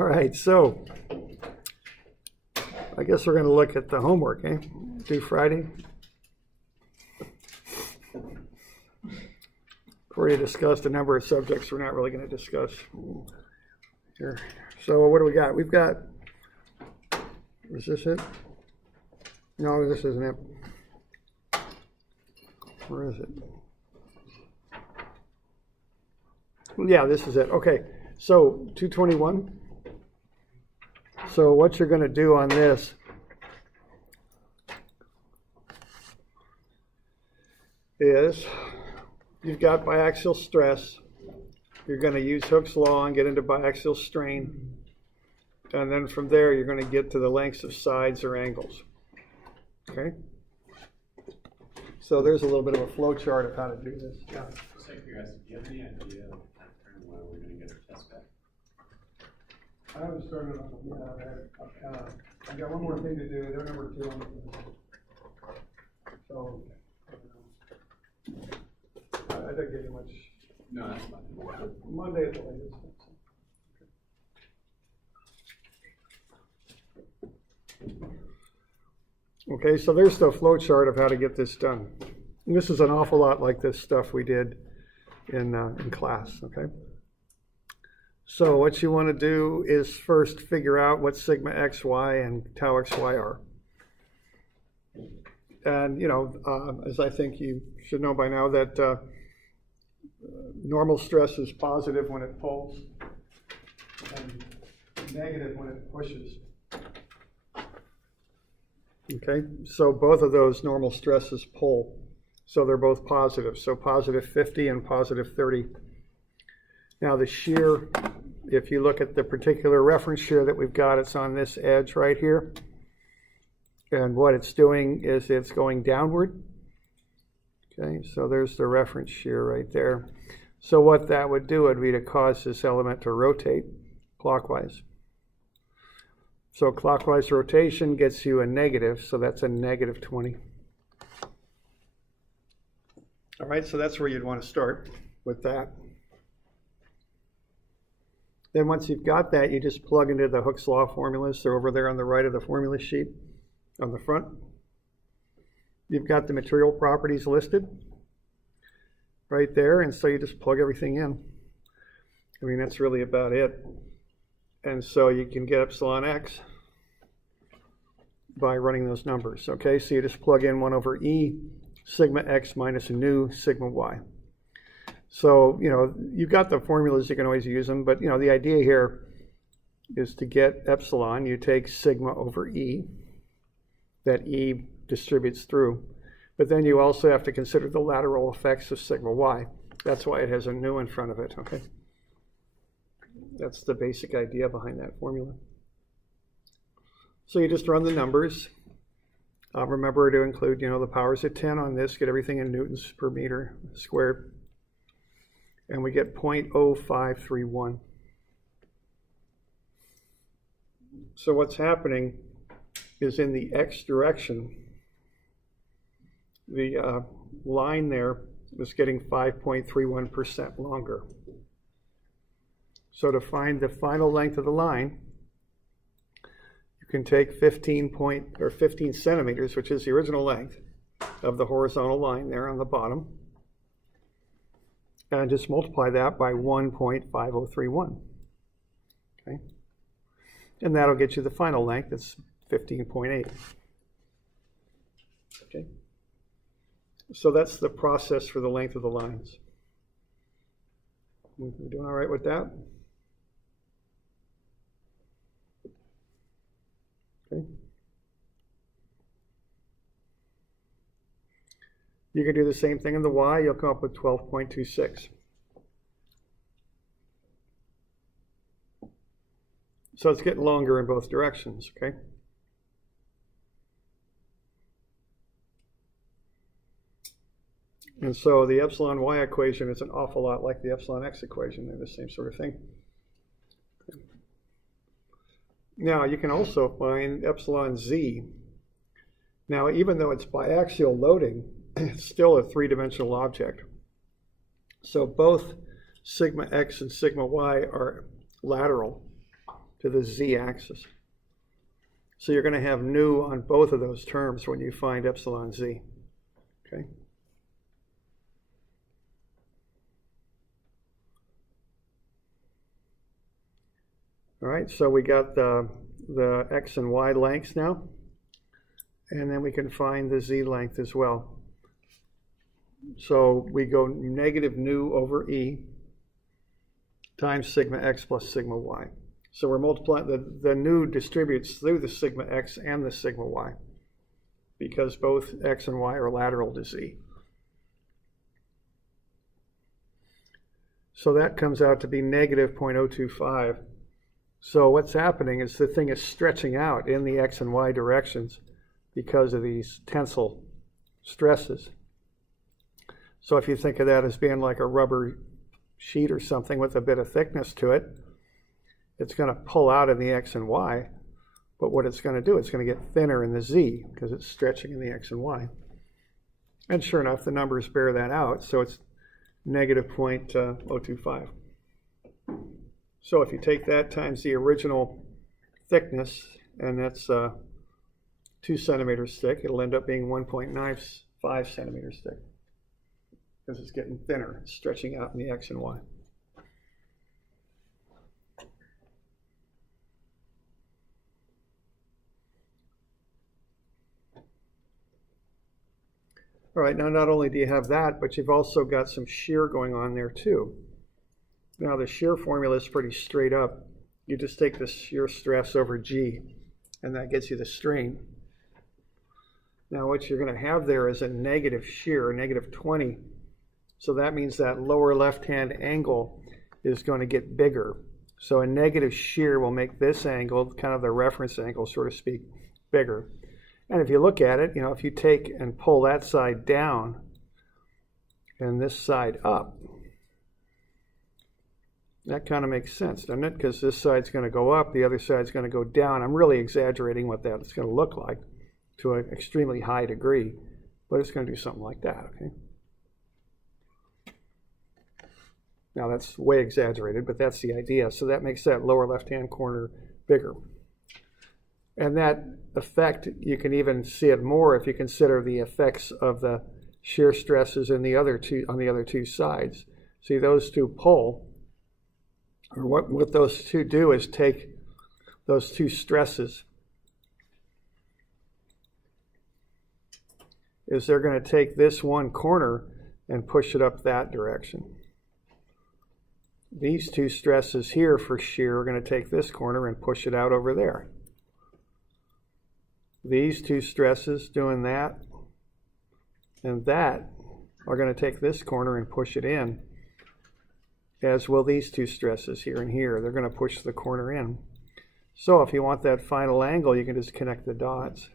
All right, so I guess we're going to look at the homework, eh? Due Friday. Already discussed a number of subjects we're not really going to discuss here. So what do we got? We've got, is this it? No, this isn't it. Where is it? Yeah, this is it. Okay, so 221. So what you're going to do on this is you've got biaxial stress. You're going to use Hooke's law and get into biaxial strain. And then from there, you're going to get to the lengths of sides or angles. Okay? So there's a little bit of a flow chart of how to do this. Yeah. Just out of curiosity, do you have any idea of when we're going to get our test back? I haven't started on them yet. I got one more thing to do. They're number 2 on the list. So, I didn't get you much. No, that's fine. Monday at the latest. Okay, so there's the flow chart of how to get this done. And this is an awful lot like this stuff we did in class, okay? So what you want to do is first figure out what sigma xy and tau xy are. And, you know, as I think you should know by now, that normal stress is positive when it pulls and negative when it pushes. Okay, so both of those normal stresses pull, so they're both positive. So positive 50 and positive 30. Now the shear, if you look at the particular reference shear that we've got, it's on this edge right here. And what it's doing is it's going downward. Okay, so there's the reference shear right there. So what that would do would be to cause this element to rotate clockwise. So clockwise rotation gets you a negative, so that's a negative 20. All right, so that's where you'd want to start with that. Then once you've got that, you just plug into the Hooke's law formulas. They're over there on the right of the formula sheet on the front. You've got the material properties listed right there, and so you just plug everything in. I mean, that's really about it. And so you can get epsilon x by running those numbers. Okay, so you just plug in 1 over e sigma x minus nu sigma y. So, you know, you've got the formulas, you can always use them, but, you know, the idea here is to get epsilon, you take sigma over e, that e distributes through, but then you also have to consider the lateral effects of sigma y. That's why it has a nu in front of it, okay? That's the basic idea behind that formula. So you just run the numbers. Remember to include, you know, the powers of 10 on this, get everything in newtons per meter squared. And we get 0.0531. So what's happening is in the x direction, the line there is getting 5.31% longer. So to find the final length of the line, you can take 15 centimeters, which is the original length of the horizontal line there on the bottom, and just multiply that by 1.5031. Okay? And that'll get you the final length. That's 15.8. Okay? So that's the process for the length of the lines. We're doing all right with that? Okay. You can do the same thing in the y. You'll come up with 12.26. So it's getting longer in both directions, okay? And so the epsilon y equation is an awful lot like the epsilon x equation. They're the same sort of thing. Now, you can also find epsilon z. Now, even though it's biaxial loading, it's still a three-dimensional object. So both sigma x and sigma y are lateral. to the z-axis. So you're going to have nu on both of those terms when you find epsilon z. Okay. All right, so we got the x and y lengths now, and then we can find the z length as well. So we go negative nu over e times sigma x plus sigma y. So we're multiplying, the nu distributes through the sigma x and the sigma y because both x and y are lateral to z. So that comes out to be negative 0.025. So what's happening is the thing is stretching out in the x and y directions because of these tensile stresses. So if you think of that as being like a rubber sheet or something with a bit of thickness to it, it's going to pull out in the x and y, but what it's going to do, it's going to get thinner in the z because it's stretching in the x and y. And sure enough, the numbers bear that out, so it's negative 0.025. So if you take that times the original thickness, and that's 2 centimeters thick, it'll end up being 1.95 centimeters thick because it's getting thinner, it's stretching out in the x and y. All right, now not only do you have that, but you've also got some shear going on there too. Now the shear formula is pretty straight up. You just take the shear stress over G, and that gets you the strain. Now what you're going to have there is a negative shear, negative 20. So that means that lower left-hand angle is going to get bigger. So a negative shear will make this angle, kind of the reference angle, so to speak, bigger. And if you look at it, if you take and pull that side down and this side up, that kind of makes sense, doesn't it? Because this side's going to go up, the other side's going to go down. I'm really exaggerating what that's going to look like to an extremely high degree, but it's going to do something like that, okay? Now that's way exaggerated, but that's the idea. So that makes that lower left-hand corner bigger. And that effect, you can even see it more if you consider the effects of the shear stresses in the other two, on the other two sides. See, those two pull, or what those two do is take those two stresses, is they're going to take this one corner and push it up that direction. These two stresses here for shear are going to take this corner and push it out over there. These two stresses doing that and that are going to take this corner and push it in, as will these two stresses here and here. They're going to push the corner in. So if you want that final angle, you can just connect the dots.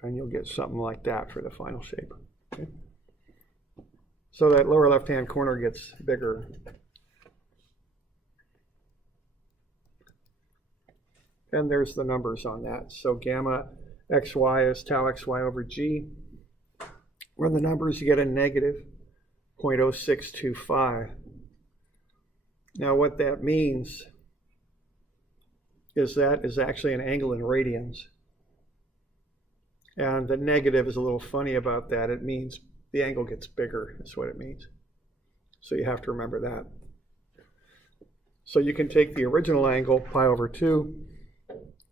And you'll get something like that for the final shape. Okay? So that lower left-hand corner gets bigger. And there's the numbers on that. So gamma xy is tau xy over g. Run the numbers, you get a negative 0.0625. Now what that means is that is actually an angle in radians. And the negative is a little funny about that. It means the angle gets bigger, is what it means. So you have to remember that. So you can take the original angle, pi over 2,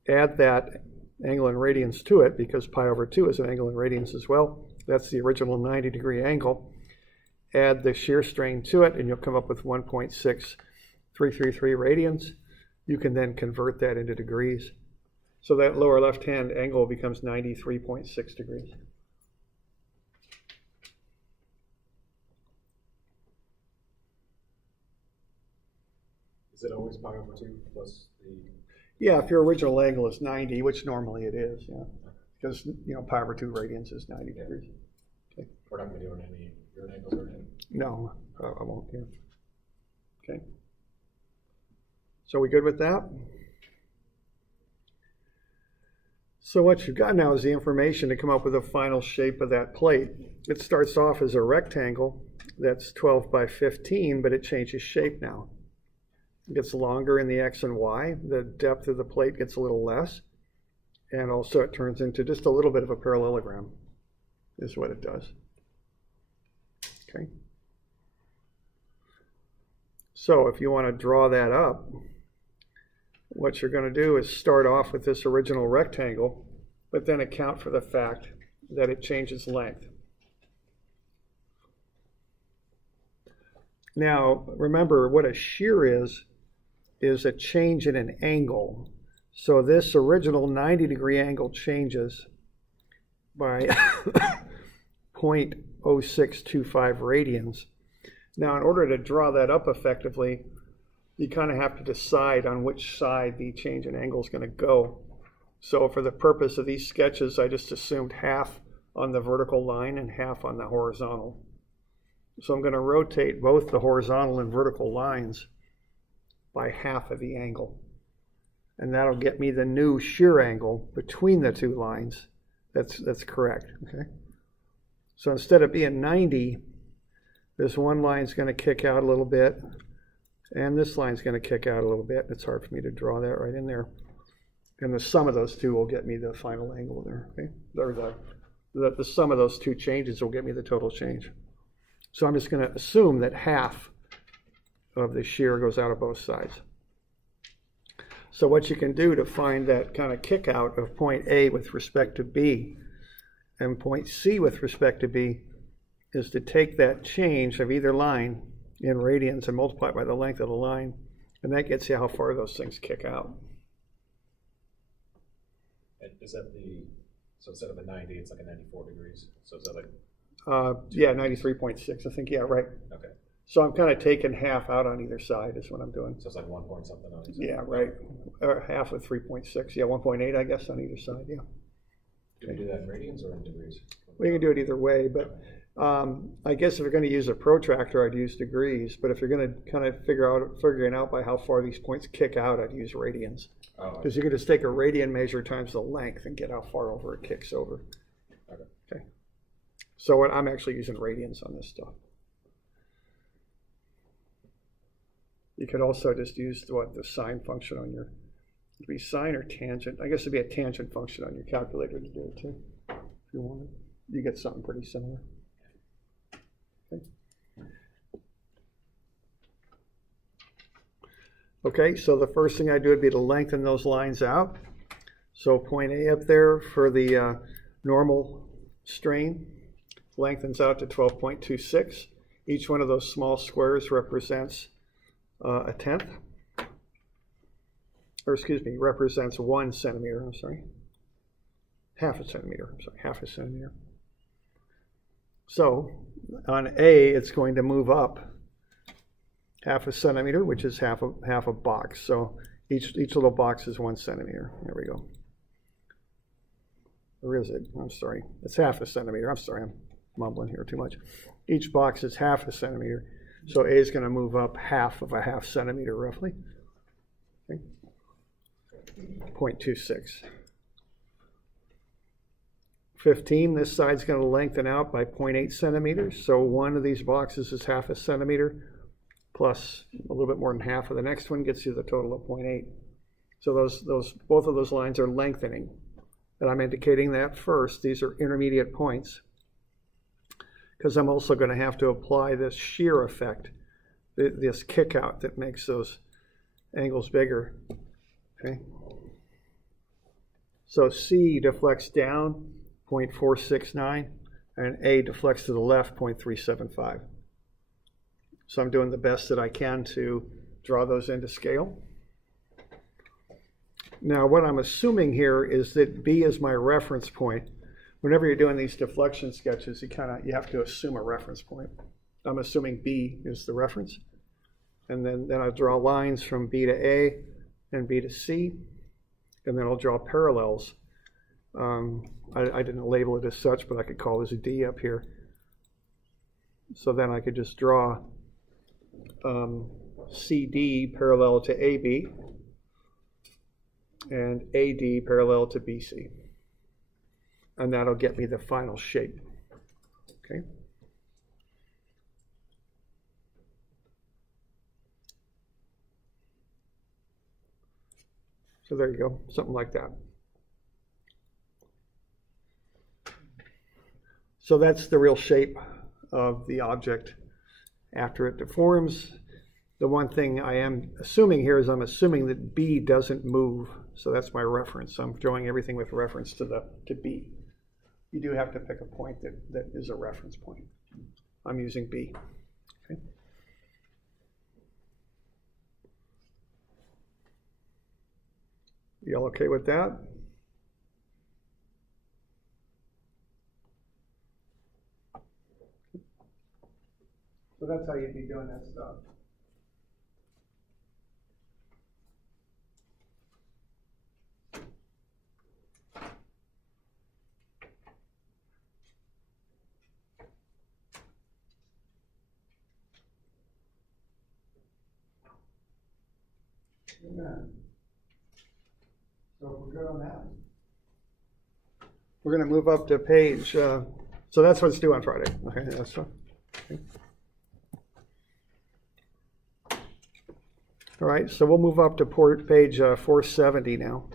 add that angle in radians to it, because pi over 2 is an angle in radians as well. That's the original 90-degree angle. Add the shear strain to it, and you'll come up with 1.6333 radians. You can then convert that into degrees. So that lower left-hand angle becomes 93.6 degrees. Is it always pi over 2 plus the... Yeah, if your original angle is 90, which normally it is, yeah. Because, pi over 2 radians is 90 degrees. Okay. We're not going to do any your angles or anything? No, I won't here. Okay. So we good with that? So what you've got now is the information to come up with the final shape of that plate. It starts off as a rectangle that's 12 by 15, but it changes shape now. gets longer in the X and Y, the depth of the plate gets a little less, and also it turns into just a little bit of a parallelogram, is what it does. Okay. So if you want to draw that up, what you're going to do is start off with this original rectangle, but then account for the fact that it changes length. Now, remember, what a shear is a change in an angle. So this original 90-degree angle changes by 0.0625 radians. Now, in order to draw that up effectively, you kind of have to decide on which side the change in angle is going to go. So for the purpose of these sketches, I just assumed half on the vertical line and half on the horizontal. So I'm going to rotate both the horizontal and vertical lines by half of the angle. And that'll get me the new shear angle between the two lines. That's correct. Okay. So instead of being 90, this one line is going to kick out a little bit, and this line is going to kick out a little bit. It's hard for me to draw that right in there. And the sum of those two will get me the final angle there. Okay? Or the sum of those two changes will get me the total change. So I'm just going to assume that half of the shear goes out of both sides. So what you can do to find that kind of kick out of point A with respect to B and point C with respect to B is to take that change of either line in radians and multiply it by the length of the line, and that gets you how far those things kick out. And is that so instead of a 90, it's like a 94 degrees? So is that like? Yeah, 93.6, I think, yeah, right. Okay. So I'm kind of taking half out on either side is what I'm doing. So it's like 1 point something on each side? Yeah, right. Or half of 3.6, yeah, 1.8, I guess, on either side, yeah. Do we do that in radians or in degrees? Well, you can do it either way, but I guess if you're going to use a protractor, I'd use degrees. But if you're going to kind of figuring out by how far these points kick out, I'd use radians. Because you can just take a radian measure times the length and get how far over it kicks over. Okay. So I'm actually using radians on this stuff. You could also just use the sine function on your, it'd be sine or tangent. I guess it'd be a tangent function on your calculator to do it too, if you wanted. You get something pretty similar. Okay, so the first thing I do would be to lengthen those lines out. So point A up there for the normal strain lengthens out to 12.26. Each one of those small squares represents a tenth. Or excuse me, represents 1 centimeter, I'm sorry. Half a centimeter, half a centimeter. So on A, it's going to move up half a centimeter, which is half a box. So each little box is 1 centimeter. There we go. Or is it? I'm sorry. It's half a centimeter. I'm sorry. I'm mumbling here too much. Each box is half a centimeter. So A is going to move up half of a half centimeter roughly. Okay. 0.26. 15, this side's going to lengthen out by 0.8 centimeters. So one of these boxes is half a centimeter, plus a little bit more than half of the next one gets you the total of 0.8. So both of those lines are lengthening. And I'm indicating that first. These are intermediate points, because I'm also going to have to apply this shear effect, this kick out that makes those angles bigger. Okay. So C deflects down 0.469 and A deflects to the left 0.375. So I'm doing the best that I can to draw those into scale. Now what I'm assuming here is that B is my reference point. Whenever you're doing these deflection sketches, you have to assume a reference point. I'm assuming B is the reference. And then I draw lines from B to A and B to C. And then I'll draw parallels. I didn't label it as such, but I could call this a D up here. So then I could just draw CD parallel to AB and AD parallel to BC. And that'll get me the final shape. Okay. So there you go, something like that. So that's the real shape of the object after it deforms. The one thing I am assuming here is I'm assuming that B doesn't move. So that's my reference. I'm drawing everything with reference to B. You do have to pick a point that is a reference point. I'm using B. Okay. You all okay with that? So that's how you'd be doing that stuff. Amen. So we're good on that. We're going to move up to page, so that's what's due on Friday. Okay, that's fine. Okay. All right, so we'll move up to page 470 now.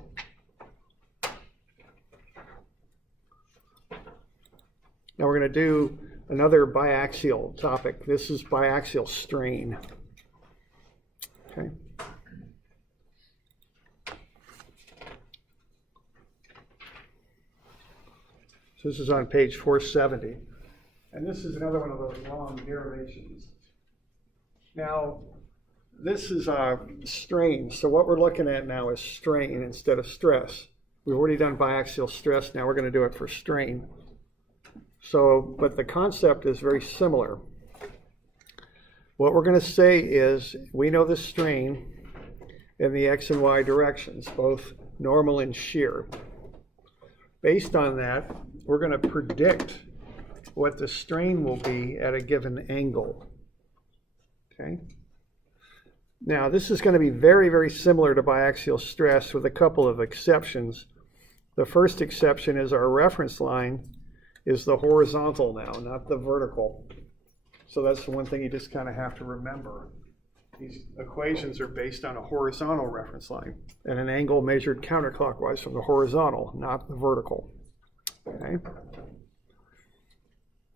Now we're going to do another biaxial topic. This is biaxial strain. Okay. So this is on page 470. And this is another one of those long derivations. Now, this is strain. So what we're looking at now is strain instead of stress. We've already done biaxial stress. Now we're going to do it for strain. So, but the concept is very similar. What we're going to say is we know the strain in the X and Y directions, both normal and shear. Based on that, we're going to predict what the strain will be at a given angle. Okay? Now, this is going to be very, very similar to biaxial stress with a couple of exceptions. The first exception is our reference line is the horizontal now, not the vertical. So that's the one thing you just kind of have to remember. These equations are based on a horizontal reference line and an angle measured counterclockwise from the horizontal, not the vertical. Okay?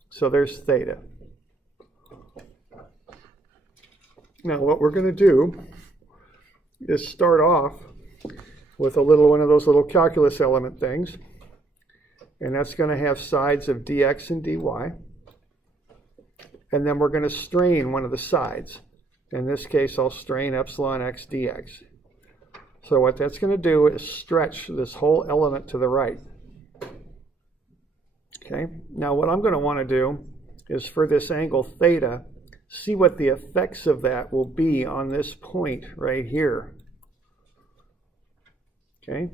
So there's theta. Now what we're going to do is start off with one of those little calculus element things. And that's going to have sides of dx and dy. And then we're going to strain one of the sides. In this case, I'll strain epsilon x dx. So what that's going to do is stretch this whole element to the right. Okay. Now what I'm going to want to do is for this angle theta, see what the effects of that will be on this point right here. Okay.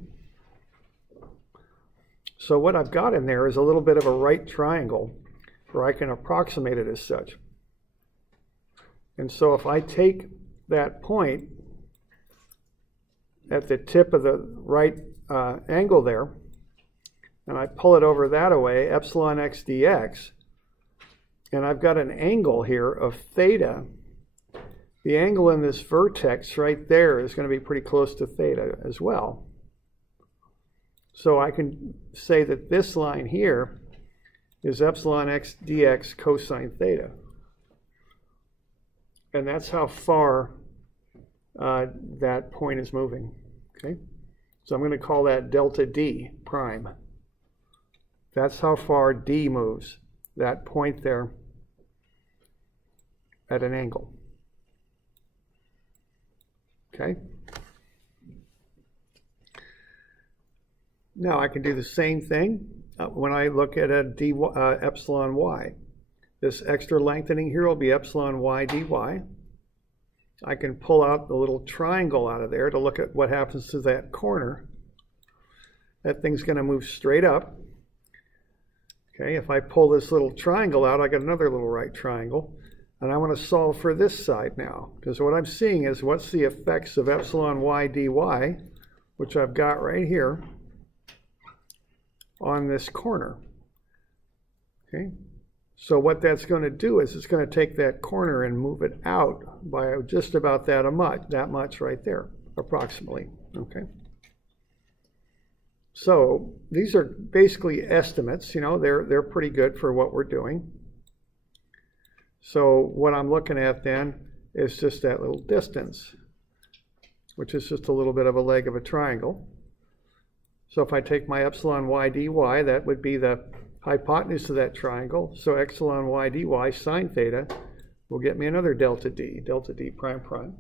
So what I've got in there is a little bit of a right triangle where I can approximate it as such. And so if I take that point at the tip of the right angle there, and I pull it over that way, epsilon x dx, and I've got an angle here of theta, the angle in this vertex right there is going to be pretty close to theta as well. So I can say that this line here is epsilon x dx cosine theta. And that's how far that point is moving. Okay? So I'm going to call that delta d prime. That's how far d moves, that point there at an angle. Okay? Now I can do the same thing when I look at a epsilon y. This extra lengthening here will be epsilon y dy. I can pull out the little triangle out of there to look at what happens to that corner. That thing's going to move straight up. Okay, if I pull this little triangle out, I get another little right triangle. And I want to solve for this side now, because what I'm seeing is what's the effects of epsilon y dy, which I've got right here, on this corner. Okay, so what that's going to do is it's going to take that corner and move it out by just about that much right there, approximately. Okay, So these are basically estimates, you know, they're pretty good for what we're doing. So what I'm looking at then is just that little distance, which is just a little bit of a leg of a triangle. So if I take my epsilon y dy, that would be the hypotenuse of that triangle. So epsilon y dy sine theta will get me another delta d prime prime.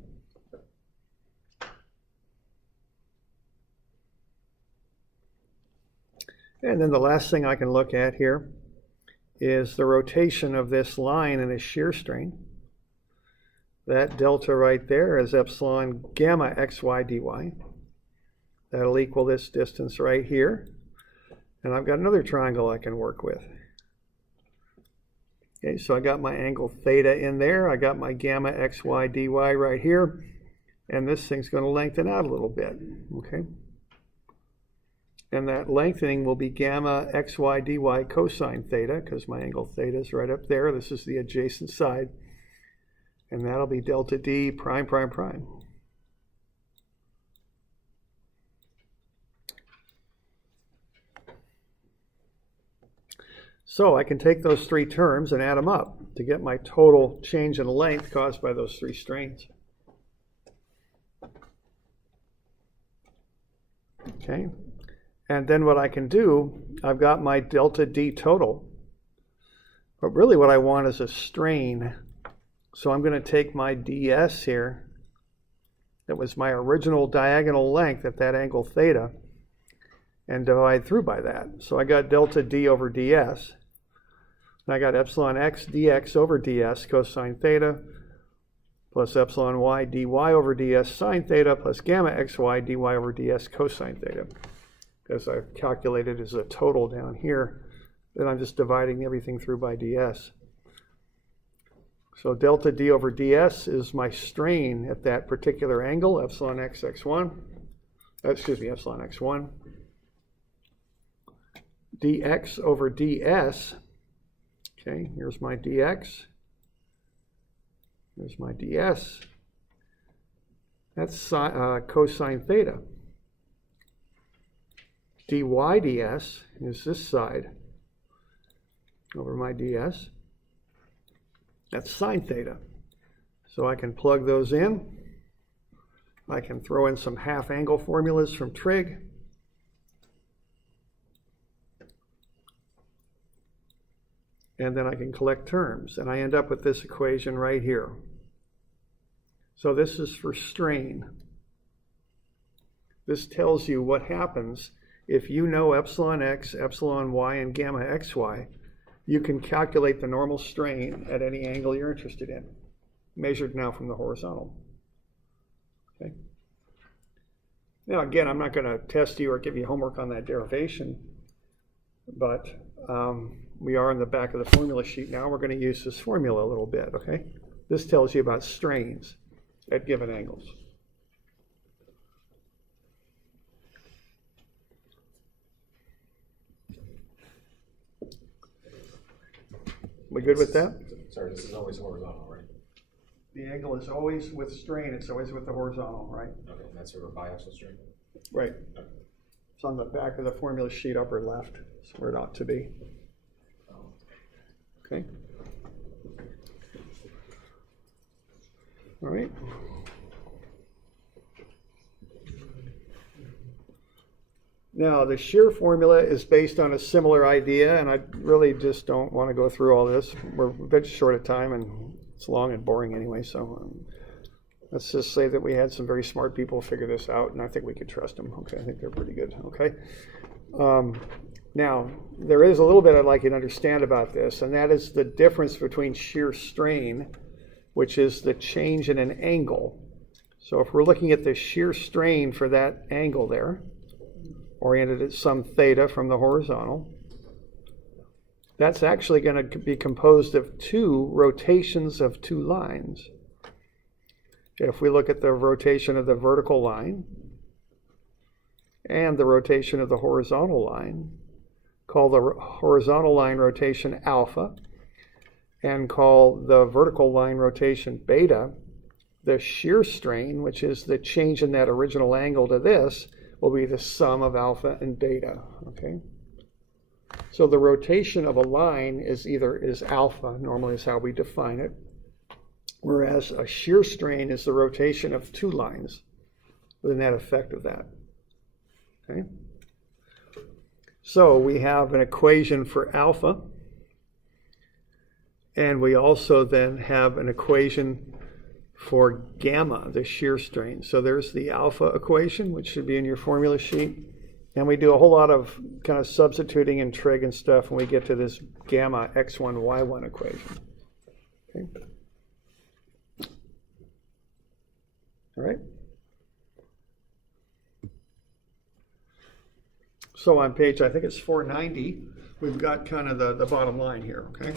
And then the last thing I can look at here is the rotation of this line in a shear strain. That delta right there is epsilon gamma xy dy. That'll equal this distance right here. And I've got another triangle I can work with. Okay, so I got my angle theta in there. I got my gamma xy dy right here. And this thing's going to lengthen out a little bit. Okay. And that lengthening will be gamma xy dy cosine theta, because my angle theta is right up there. This is the adjacent side. And that'll be delta d prime prime prime. So I can take those three terms and add them up to get my total change in length caused by those three strains. Okay. And then what I can do, I've got my delta D total. But really what I want is a strain. So I'm going to take my ds here, that was my original diagonal length at that angle theta, and divide through by that. So I got delta D over ds. And I got epsilon x dx over ds cosine theta, plus epsilon y dy over ds sine theta, plus gamma xy dy over ds cosine theta. As I've calculated as a total down here, then I'm just dividing everything through by ds. So delta d over ds is my strain at that particular angle, epsilon x x1, epsilon x1. dx over ds, okay, here's my dx, here's my ds, that's cosine theta. dy ds is this side over my ds. That's sine theta. So I can plug those in. I can throw in some half angle formulas from trig. And then I can collect terms. And I end up with this equation right here. So this is for strain. This tells you what happens if you know epsilon x, epsilon y, and gamma xy. You can calculate the normal strain at any angle you're interested in, measured now from the horizontal. Okay. Now again, I'm not going to test you or give you homework on that derivation, but we are in the back of the formula sheet now. We're going to use this formula a little bit, okay? This tells you about strains at given angles. We good with that? Sorry, this is always horizontal, right? The angle is always with strain. It's always with the horizontal, right? Okay, and that's sort of a biaxial strain. Right. Okay. It's on the back of the formula sheet, upper left. It's where it ought to be. Okay. All right. Now, the shear formula is based on a similar idea, and I really just don't want to go through all this. We're a bit short of time, and it's long and boring anyway, so let's just say that we had some very smart people figure this out, and I think we could trust them. Okay, I think they're pretty good. Okay. Now, there is a little bit I'd like you to understand about this, and that is the difference between shear strain, which is the change in an angle. So if we're looking at the shear strain for that angle there, oriented at some theta from the horizontal, that's actually going to be composed of two rotations of two lines. If we look at the rotation of the vertical line and the rotation of the horizontal line, call the horizontal line rotation alpha and call the vertical line rotation beta, the shear strain, which is the change in that original angle to this, will be the sum of alpha and beta, okay? So the rotation of a line is alpha, normally is how we define it, whereas a shear strain is the rotation of two lines with a net effect of that, okay? So we have an equation for alpha, and we also then have an equation for gamma, the shear strain. So there's the alpha equation, which should be in your formula sheet. And we do a whole lot of kind of substituting and trig and stuff when we get to this gamma x1, y1 equation. Okay. All right. So on page, I think it's 490, we've got kind of the bottom line here, okay?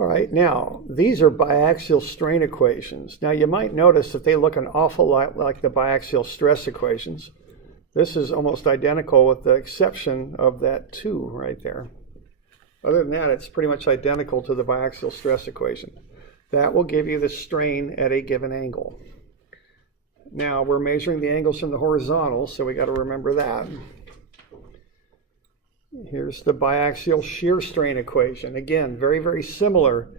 All right, now, these are biaxial strain equations. Now, you might notice that they look an awful lot like the biaxial stress equations. This is almost identical with the exception of that 2 right there. Other than that, it's pretty much identical to the biaxial stress equation. That will give you the strain at a given angle. Now, we're measuring the angles from the horizontal, so we got to remember that. Here's the biaxial shear strain equation. Again, very, very similar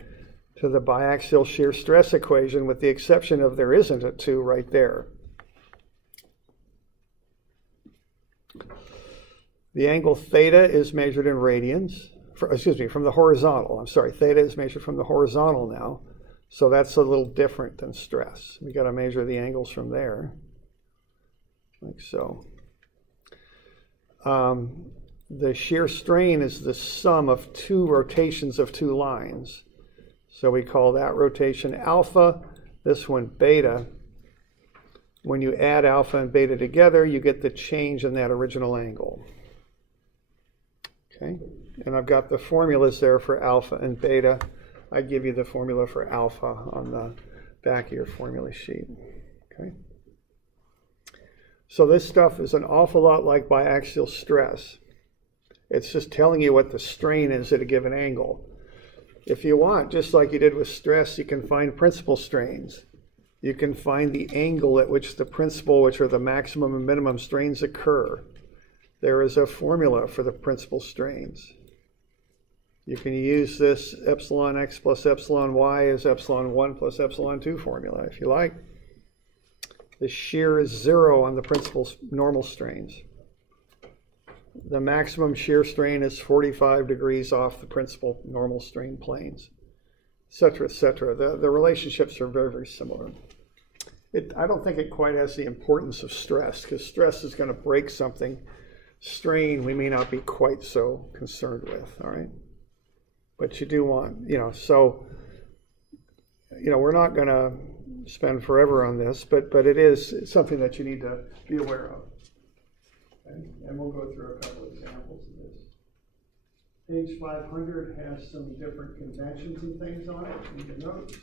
to the biaxial shear stress equation, with the exception of there isn't a 2 right there. The angle theta is measured in radians, from the horizontal. I'm sorry, theta is measured from the horizontal now. So that's a little different than stress. We got to measure the angles from there, like so. The shear strain is the sum of 2 rotations of 2 lines. So we call that rotation alpha, this one beta. When you add alpha and beta together, you get the change in that original angle. Okay, and I've got the formulas there for alpha and beta. I give you the formula for alpha on the back of your formula sheet. Okay. So this stuff is an awful lot like biaxial stress. It's just telling you what the strain is at a given angle. If you want, just like you did with stress, you can find principal strains. You can find the angle at which the principal, which are the maximum and minimum strains, occur. There is a formula for the principal strains. You can use this epsilon x plus epsilon y as epsilon 1 plus epsilon 2 formula if you like. The shear is 0 on the principal normal strains. The maximum shear strain is 45 degrees off the principal normal strain planes, et cetera, et cetera. The relationships are very, very similar. I don't think it quite has the importance of stress, because stress is going to break something. Strain we may not be quite so concerned with, all right? But you do want, so, we're not going to spend forever on this, but it is something that you need to be aware of. Okay? And we'll go through a couple examples of this. Page 500 has some different conventions and things on it, you can note.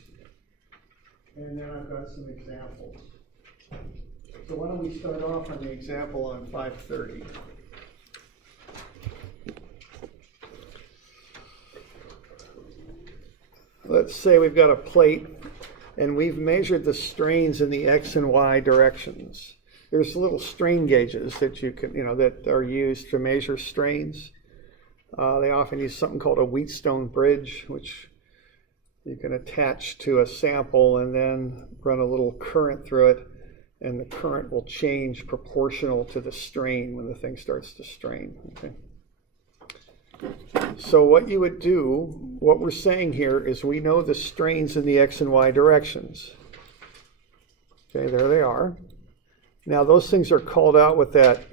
And then I've got some examples. So why don't we start off on the example on 530. Let's say we've got a plate and we've measured the strains in the x and y directions. There's little strain gauges that you can, that are used to measure strains. They often use something called a Wheatstone bridge, which you can attach to a sample and then run a little current through it, and the current will change proportional to the strain when the thing starts to strain. Okay. So what you would do, what we're saying here is we know the strains in the x and y directions. Okay, there they are. Now those things are called out with that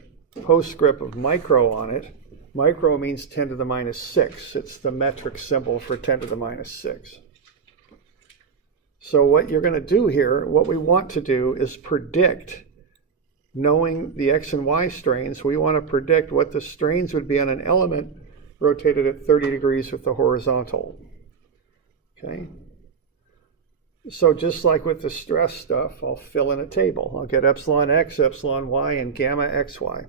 postscript of micro on it. Micro means 10 to the minus 6. It's the metric symbol for 10 to the minus 6. So what you're going to do here, what we want to do is predict, knowing the x and y strains, we want to predict what the strains would be on an element rotated at 30 degrees with the horizontal. Okay. So just like with the stress stuff, I'll fill in a table. I'll get epsilon x, epsilon y, and gamma xy.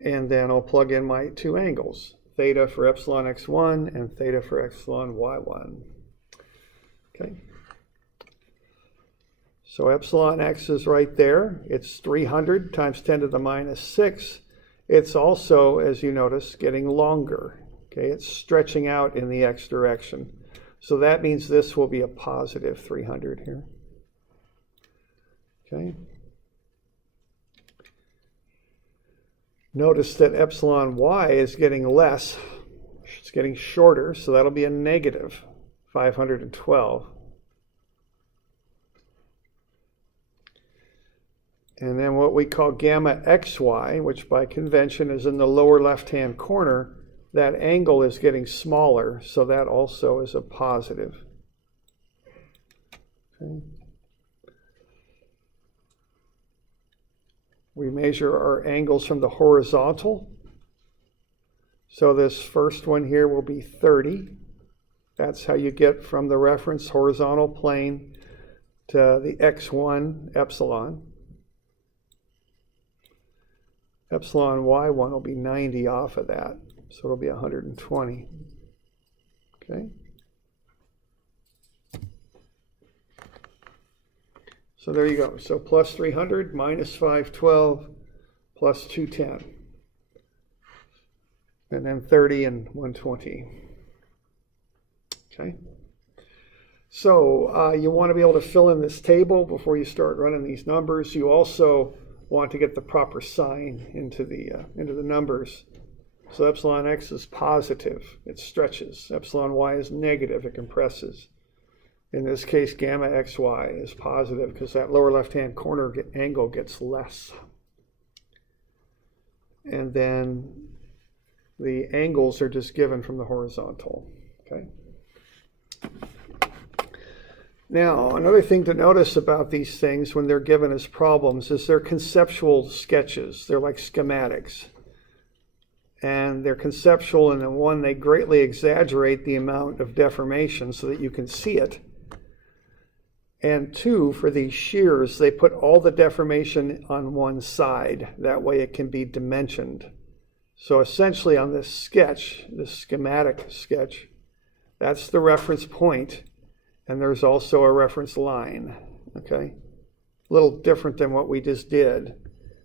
And then I'll plug in my two angles, theta for epsilon x1 and theta for epsilon y1. Okay. So epsilon x is right there. It's 300 times 10 to the minus 6. It's also, as you notice, getting longer. Okay, it's stretching out in the x direction. So that means this will be a positive 300 here. Okay. Notice that epsilon y is getting less. It's getting shorter, so that'll be a negative 512. And then what we call gamma xy, which by convention is in the lower left-hand corner, that angle is getting smaller, so that also is a positive. Okay. We measure our angles from the horizontal. So this first one here will be 30. That's how you get from the reference horizontal plane to the x1 epsilon. Epsilon y1 will be 90 off of that, so it'll be 120. Okay. So there you go. So plus 300 minus 512 plus 210. And then 30 and 120. Okay. So you want to be able to fill in this table before you start running these numbers. You also want to get the proper sign into the numbers. So epsilon x is positive, it stretches. Epsilon y is negative, it compresses. In this case, gamma xy is positive because that lower left-hand corner angle gets less. And then the angles are just given from the horizontal. Okay. Now, another thing to notice about these things when they're given as problems is they're conceptual sketches. They're like schematics. And they're conceptual, and in one, they greatly exaggerate the amount of deformation so that you can see it. And two, for these shears, they put all the deformation on one side. That way it can be dimensioned. So essentially on this sketch, this schematic sketch, that's the reference point. And there's also a reference line, okay? A little different than what we just did.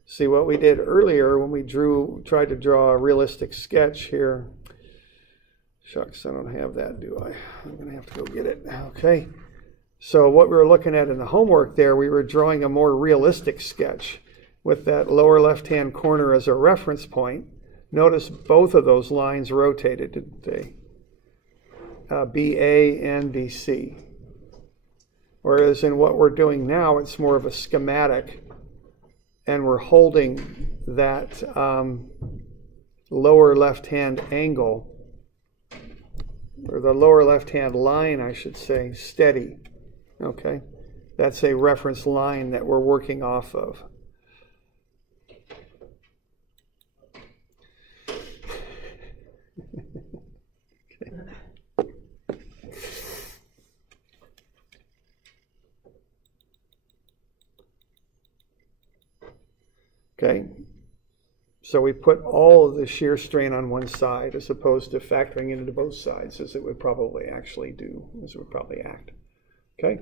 See, what we did earlier when we tried to draw a realistic sketch here. Shucks, I don't have that, do I? I'm gonna have to go get it, okay? So what we were looking at in the homework there, we were drawing a more realistic sketch with that lower left-hand corner as a reference point. Notice both of those lines rotated, didn't they? BA and BC. Whereas in what we're doing now, it's more of a schematic, and we're holding that lower left-hand angle, or the lower left-hand line, I should say, steady. Okay, that's a reference line that we're working off of. Okay, so we put all of the shear strain on one side as opposed to factoring it into both sides as it would probably actually do, as it would probably act. Okay,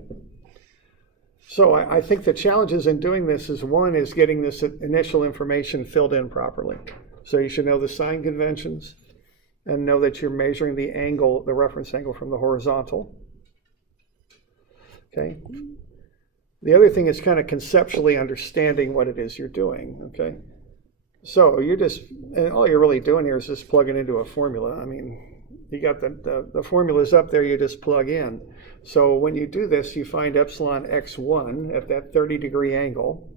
so I think the challenges in doing this is, one is getting this initial information filled in properly. So you should know the sign conventions and know that you're measuring the angle, the reference angle from the horizontal. Okay. The other thing is kind of conceptually understanding what it is you're doing, okay? So you're just, and all you're really doing here is just plugging into a formula. I mean, you got the formulas up there, you just plug in. So when you do this, you find epsilon x1 at that 30-degree angle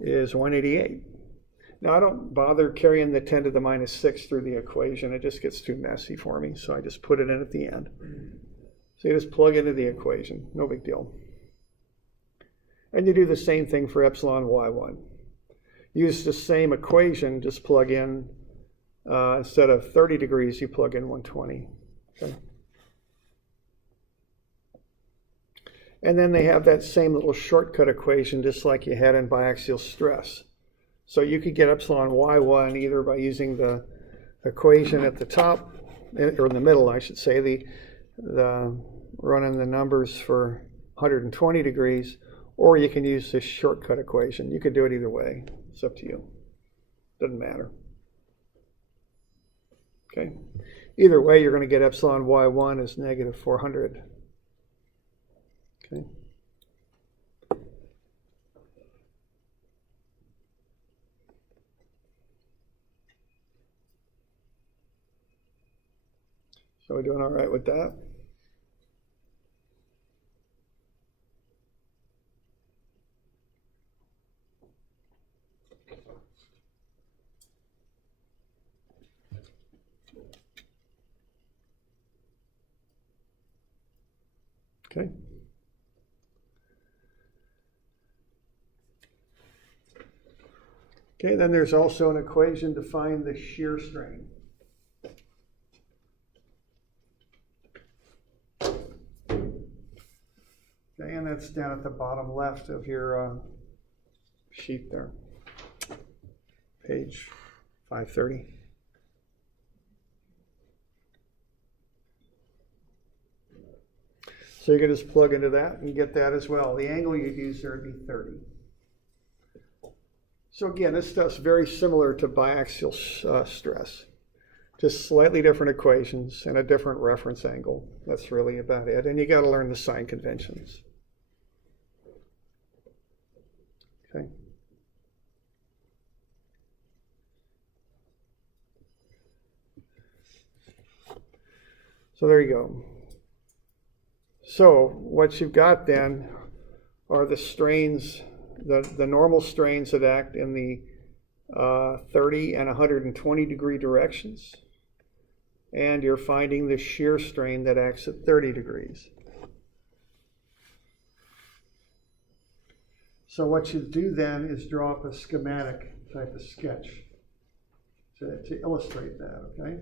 is 188. Now, I don't bother carrying the 10 to the minus 6 through the equation. It just gets too messy for me, so I just put it in at the end. So you just plug into the equation, no big deal. And you do the same thing for epsilon y1. Use the same equation, just plug in Instead of 30 degrees, you plug in 120. Okay. And then they have that same little shortcut equation just like you had in biaxial stress. So you could get epsilon y1 either by using the equation at the top, or in the middle, I should say, the running the numbers for 120 degrees, or you can use this shortcut equation. You could do it either way. It's up to you. Doesn't matter. Okay. Either way, you're going to get epsilon y1 is negative 400. Okay. So we're doing all right with that? Okay. Okay, then there's also an equation to find the shear strain. Okay, and that's down at the bottom left of your sheet there, page 530. So you can just plug into that and get that as well. The angle you'd use there would be 30. So again, this stuff's very similar to biaxial stress. Just slightly different equations and a different reference angle. That's really about it. And you got to learn the sign conventions. Okay. So there you go. So what you've got then are the strains, the normal strains that act in the 30 and 120 degree directions. And you're finding the shear strain that acts at 30 degrees. So what you do then is draw up a schematic type of sketch to illustrate that, okay?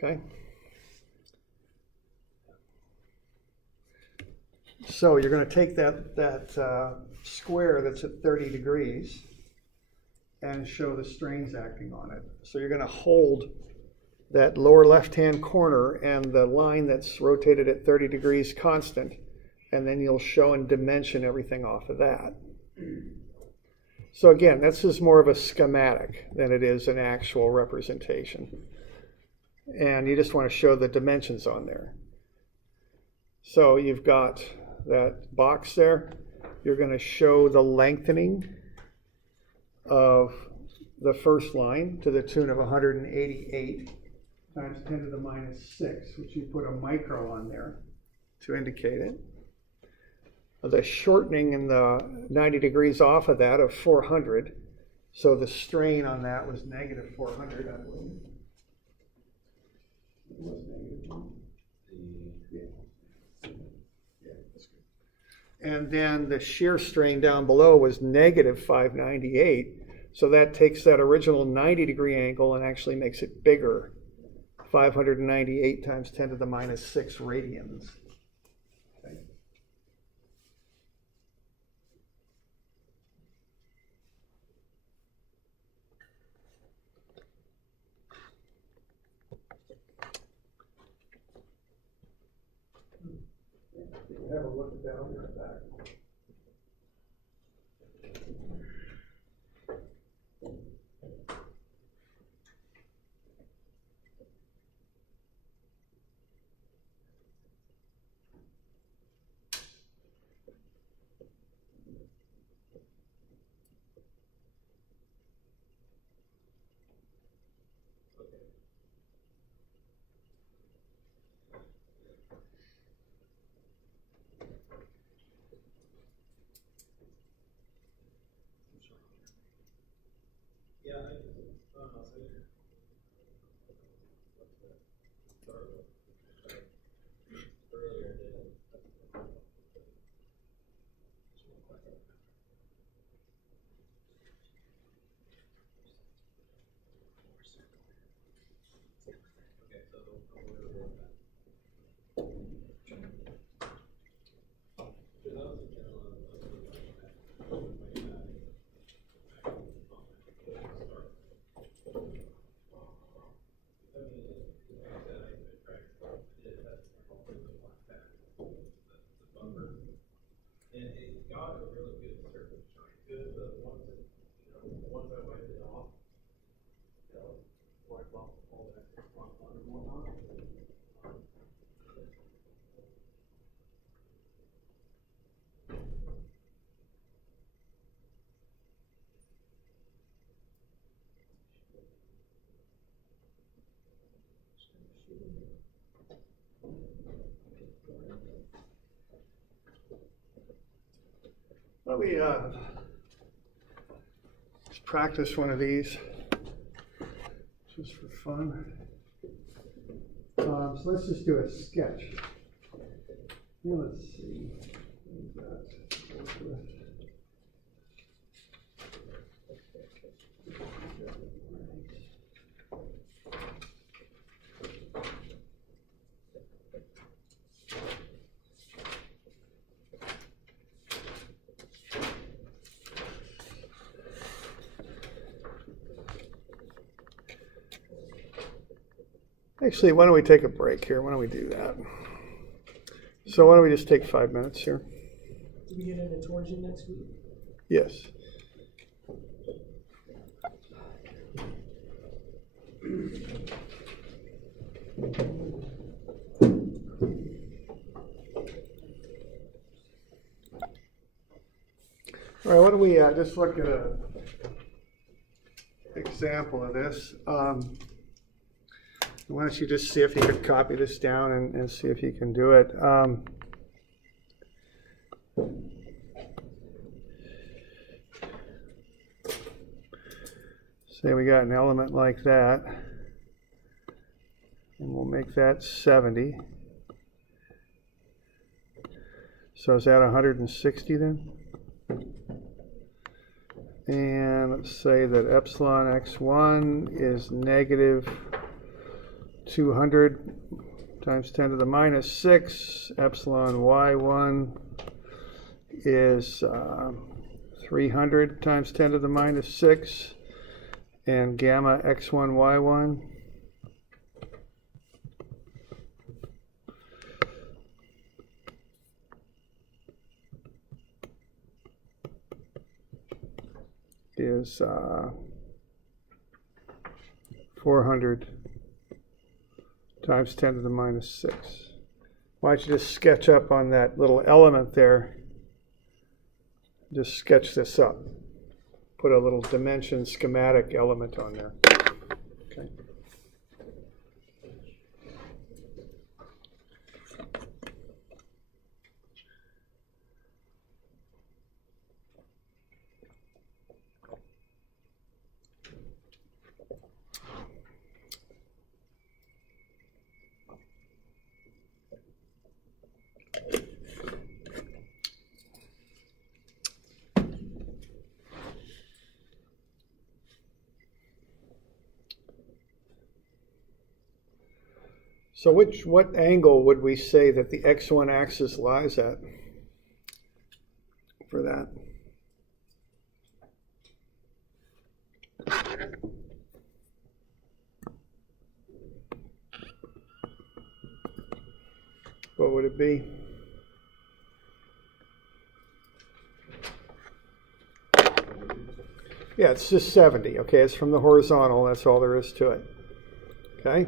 Okay. So you're going to take that square that's at 30 degrees and show the strains acting on it. So you're going to hold that lower left-hand corner and the line that's rotated at 30 degrees constant, and then you'll show and dimension everything off of that. So again, this is more of a schematic than it is an actual representation. And you just want to show the dimensions on there. So you've got that box there. You're going to show the lengthening of the first line to the tune of 188 times 10 to the minus 6, which you put a micro on there to indicate it. The shortening in the 90 degrees off of that of 400. So the strain on that was negative 400, I believe. It was negative. And then the shear strain down below was negative 598. So that takes that original 90 degree angle and actually makes it bigger. 598 times 10 to the minus 6 radians. Okay. Have a look at that on your back. about all that and whatnot. Why don't we just practice one of these just for fun. So let's just do a sketch. Let's see. Actually, why don't we take a break here? Why don't we do that? So why don't we just take 5 minutes here? Do we get into torsion next week? Yes. All right, why don't we just look at an example of this. Why don't you just see if you could copy this down and see if you can do it. Say we got an element like that, and we'll make that 70. So is that 160 then? And let's say that epsilon x1 is negative 200 times 10 to the minus 6. Epsilon y1 is 300 times 10 to the minus 6. And gamma x1 y1 is 400 times 10 to the minus 6. Why don't you just sketch up on that little element there? Just sketch this up. Put a little dimension schematic element on there. Okay. So what angle would we say that the x1 axis lies at for that? What would it be? Yeah, it's just 70. Okay, it's from the horizontal. That's all there is to it. Okay?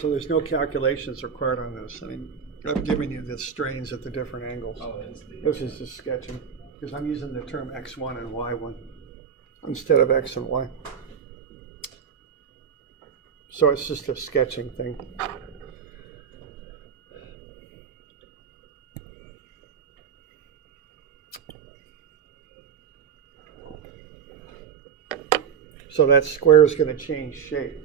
So there's no calculations required on this. I mean, I've given you the strains at the different angles. Oh, that's the. This is just sketching, because I'm using the term X1 and Y1 instead of X and Y. So it's just a sketching thing. So that square is going to change shape.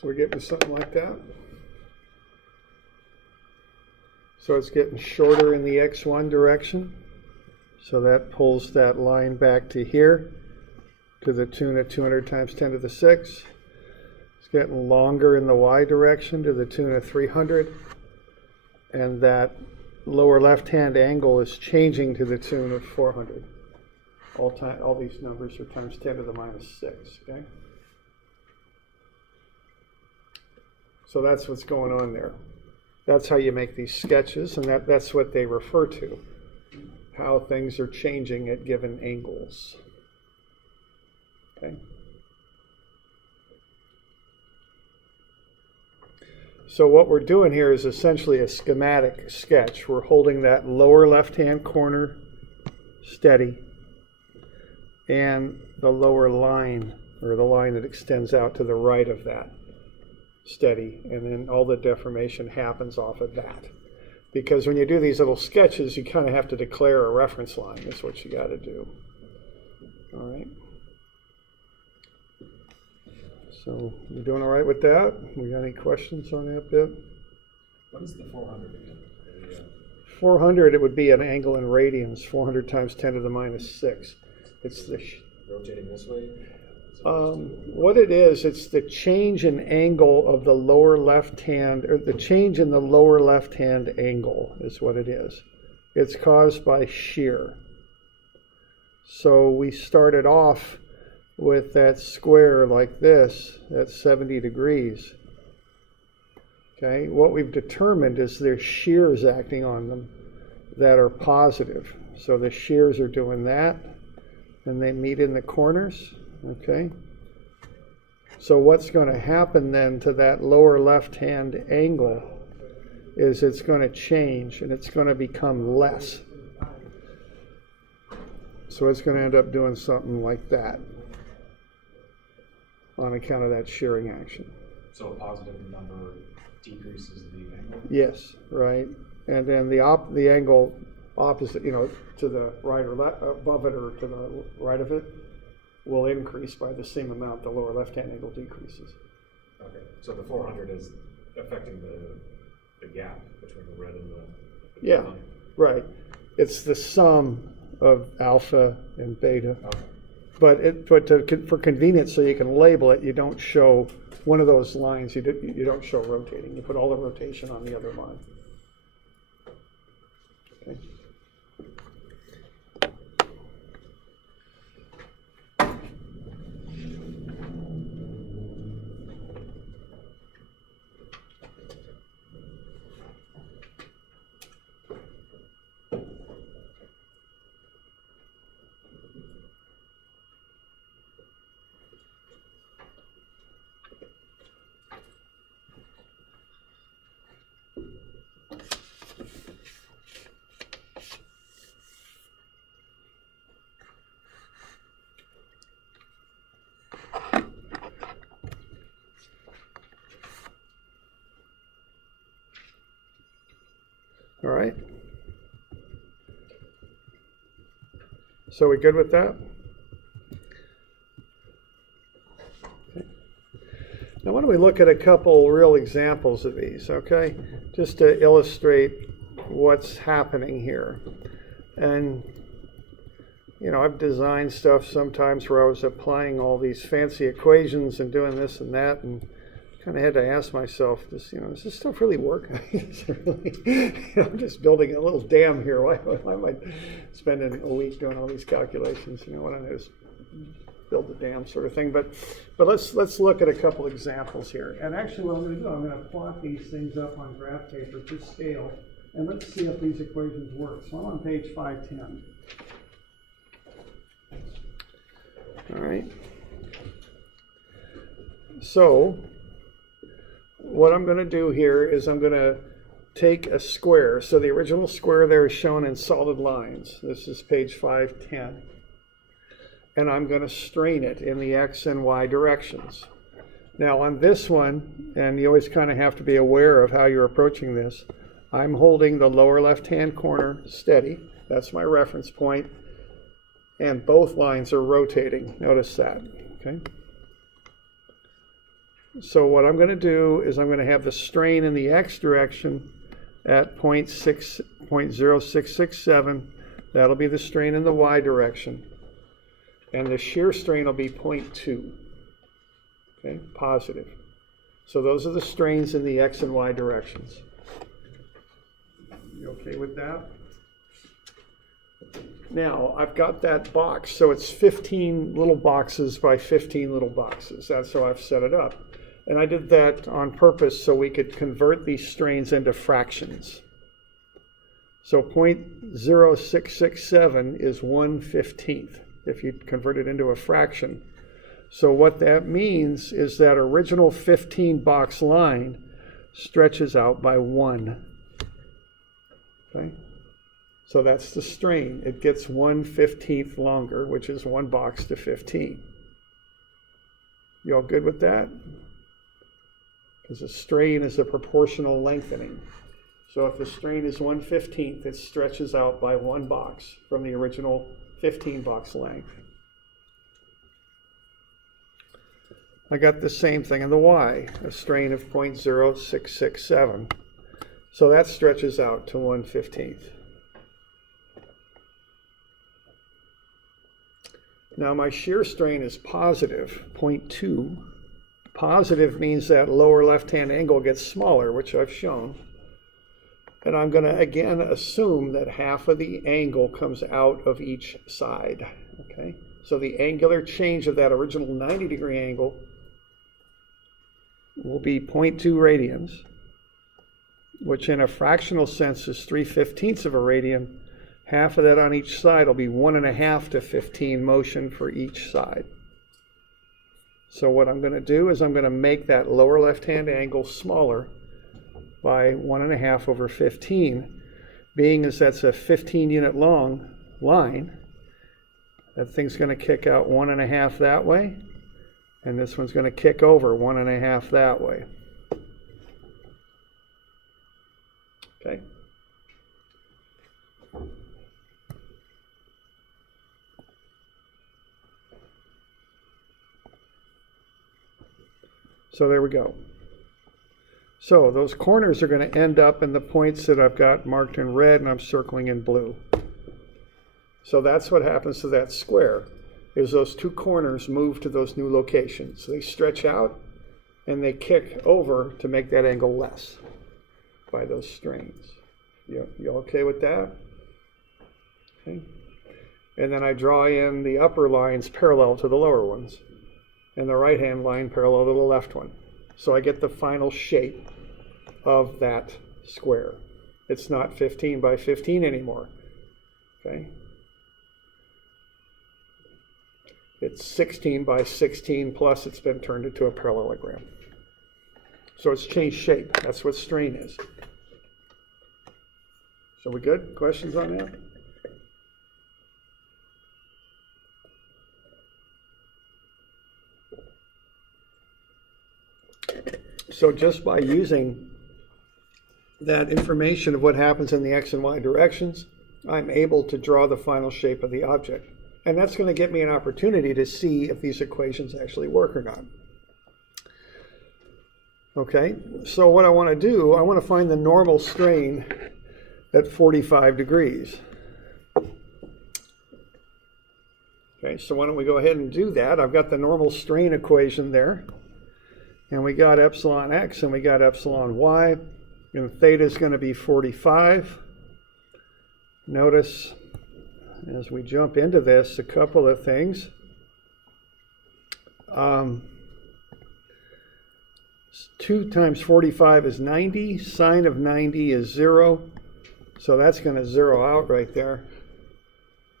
So we're getting something like that. So it's getting shorter in the X1 direction. So that pulls that line back to here to the tune of 200 times 10 to the 6. It's getting longer in the Y direction to the tune of 300. And that lower left-hand angle is changing to the tune of 400. All these numbers are times 10 to the minus 6, okay? So that's what's going on there. That's how you make these sketches, and that's what they refer to, how things are changing at given angles. Okay. So what we're doing here is essentially a schematic sketch. We're holding that lower left-hand corner steady, and the lower line, or the line that extends out to the right of that, steady, and then all the deformation happens off of that. Because when you do these little sketches, you kind of have to declare a reference line. That's what you got to do. All right. So you doing all right with that? We got any questions on that bit? What is the 400 again? 400, it would be an angle in radians, 400 times 10 to the minus 6. It's the Rotating this way? what it is, it's the change in angle of the lower left hand, or the change in the lower left hand angle is what it is. It's caused by shear. So we started off with that square like this at 70 degrees. Okay, what we've determined is there's shears acting on them that are positive. So the shears are doing that, and they meet in the corners. Okay, so what's going to happen then to that lower left-hand angle is it's going to change, and it's going to become less. So it's going to end up doing something like that on account of that shearing action. So a positive number decreases the angle? Yes, right. And then the angle opposite, to the right or left, above it or to the right of it, will increase by the same amount the lower left-hand angle decreases. Okay, so the 400 is affecting the gap between the red and the Yeah, line. right. It's the sum of alpha and beta. Okay. But for convenience, so you can label it, you don't show one of those lines. You don't show rotating. You put all the rotation on the other line. Okay. All right. So we good with that? Okay. Now why don't we look at a couple real examples of these, okay? Just to illustrate what's happening here. And, you know, I've designed stuff sometimes where I was applying all these fancy equations and doing this and that, and kind of had to ask myself, does this stuff really work? I'm just building a little dam here. Why am I spending a week doing all these calculations? What I do is build the dam sort of thing. But let's look at a couple examples here. And actually what I'm going to do, I'm going to plot these things up on graph paper to scale, and let's see if these equations work. So I'm on page 510. All right. So what I'm going to do here is I'm going to take a square. So the original square there is shown in solid lines. This is page 510. And I'm going to strain it in the X and Y directions. Now on this one, and you always kind of have to be aware of how you're approaching this, I'm holding the lower left-hand corner steady. That's my reference point. And both lines are rotating. Notice that, okay? So what I'm going to do is I'm going to have the strain in the X direction at 0.0667. That'll be the strain in the Y direction. And the shear strain will be 0.2, okay, positive. So those are the strains in the X and Y directions. You okay with that? Now, I've got that box, so it's 15 little boxes by 15 little boxes. That's how I've set it up. And I did that on purpose so we could convert these strains into fractions. So 0.0667 is 1/15 if you convert it into a fraction. So what that means is that original 15 box line stretches out by 1. Okay? So that's the strain. It gets 1/15 longer, which is 1 box to 15. You all good with that? Because the strain is a proportional lengthening. So if the strain is 1/15, it stretches out by 1 box from the original 15 box length. I got the same thing in the Y, a strain of 0.0667. So that stretches out to 1/15. Now my shear strain is positive, 0.2. Positive means that lower left-hand angle gets smaller, which I've shown. And I'm going to, again, assume that half of the angle comes out of each side. Okay? So the angular change of that original 90-degree angle will be 0.2 radians, which in a fractional sense is 3/15 of a radian. Half of that on each side will be 1.5 to 15 motion for each side. So what I'm going to do is I'm going to make that lower left-hand angle smaller by 1.5 over 15, being as that's a 15-unit long line. That thing's going to kick out 1.5 that way, and this one's going to kick over 1.5 that way. Okay. So there we go. So those corners are going to end up in the points that I've got marked in red and I'm circling in blue. So that's what happens to that square, is those two corners move to those new locations. So they stretch out and they kick over to make that angle less by those strains. You okay with that? Okay. And then I draw in the upper lines parallel to the lower ones, and the right-hand line parallel to the left one. So I get the final shape of that square. It's not 15 by 15 anymore. Okay? It's 16 by 16 plus it's been turned into a parallelogram. So it's changed shape. That's what strain is. So we good? Questions on that? So just by using that information of what happens in the x and y directions, I'm able to draw the final shape of the object. And that's going to get me an opportunity to see if these equations actually work or not. Okay, so what I want to do, I want to find the normal strain at 45 degrees. Okay, so why don't we go ahead and do that? I've got the normal strain equation there. And we got epsilon x and we got epsilon y. And theta is going to be 45. Notice as we jump into this, a couple of things. 2 times 45 is 90. Sine of 90 is 0. So that's going to zero out right there.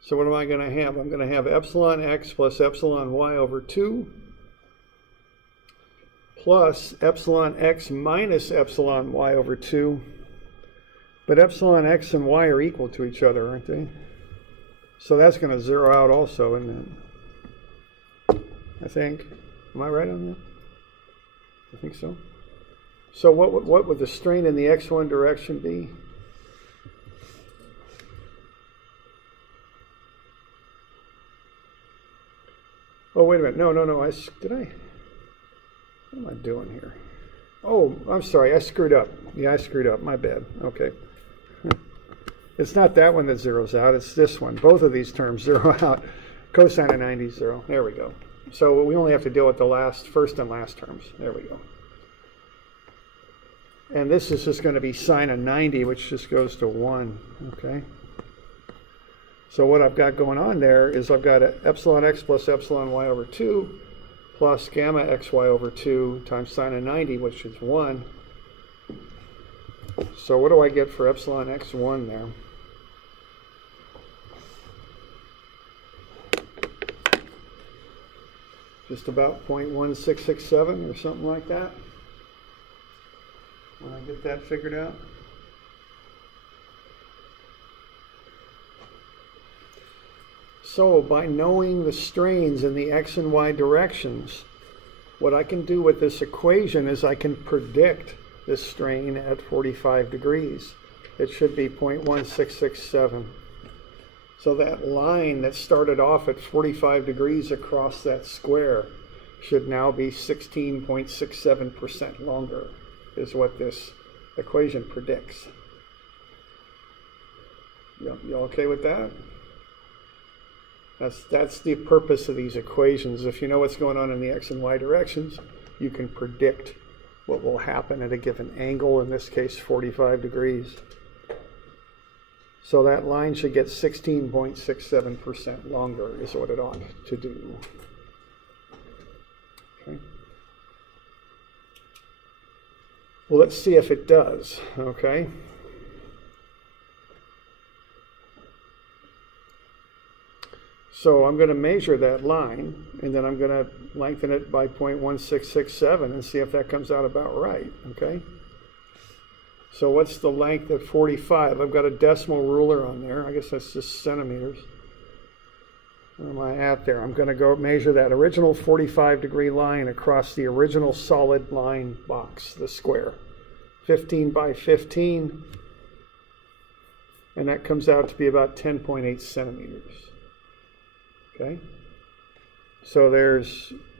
So what am I going to have? I'm going to have epsilon x plus epsilon y over 2 plus epsilon x minus epsilon y over 2. But epsilon x and y are equal to each other, aren't they? So that's going to zero out also, isn't it? I think. Am I right on that? I think so. So what would the strain in the x1 direction be? Oh, wait a minute. No. Did I? What am I doing here? Oh, I'm sorry. I screwed up. Yeah, I screwed up. My bad. Okay. It's not that one that zeroes out. It's this one. Both of these terms zero out. Cosine of 90 is 0. There we go. So we only have to deal with the first and last terms. There we go. And this is just going to be sine of 90, which just goes to 1. Okay. So what I've got going on there is I've got epsilon x plus epsilon y over 2 plus gamma xy over 2 times sine of 90, which is 1. So what do I get for epsilon x1 there? Just about 0.1667 or something like that. When I get that figured out. So by knowing the strains in the x and y directions, what I can do with this equation is I can predict this strain at 45 degrees. It should be 0.1667. So that line that started off at 45 degrees across that square should now be 16.67% longer, is what this equation predicts. You okay with that? That's the purpose of these equations. If you know what's going on in the x and y directions, you can predict what will happen at a given angle, in this case 45 degrees. So that line should get 16.67% longer is what it ought to do. Okay. Well, let's see if it does, okay? So I'm going to measure that line, and then I'm going to lengthen it by 0.1667 and see if that comes out about right, okay? So what's the length at 45? I've got a decimal ruler on there. I guess that's just centimeters. Where am I at there? I'm going to go measure that original 45-degree line across the original solid line box, the square. 15 by 15. And that comes out to be about 10.8 centimeters. Okay? So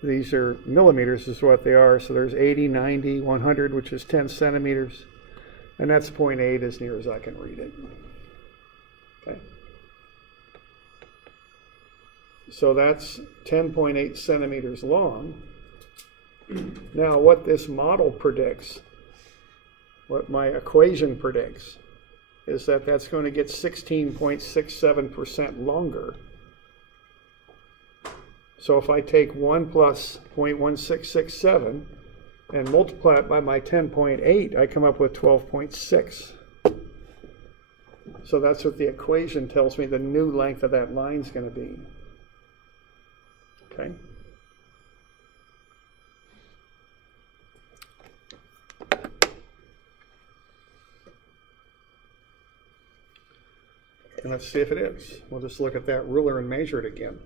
these are millimeters is what they are. So there's 80, 90, 100, which is 10 centimeters. And that's 0.8 as near as I can read it. Okay? So that's 10.8 centimeters long. Now what this model predicts, what my equation predicts, is that that's going to get 16.67% longer. So if I take 1 plus 0.1667 and multiply it by my 10.8, I come up with 12.6. So that's what the equation tells me the new length of that line is going to be. Okay? And let's see if it is. We'll just look at that ruler and measure it again.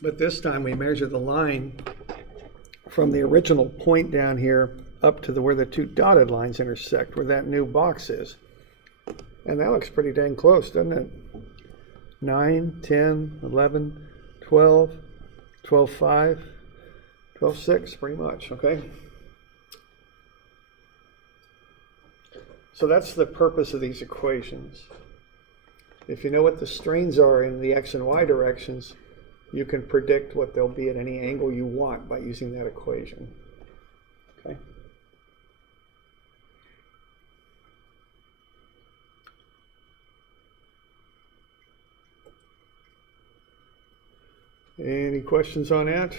But this time we measure the line from the original point down here up to where the two dotted lines intersect, where that new box is. And that looks pretty dang close, doesn't it? 9, 10, 11, 12, 12.5, 12.6, pretty much, okay? So that's the purpose of these equations. If you know what the strains are in the x and y directions, you can predict what they'll be at any angle you want by using that equation. Okay? Any questions on that?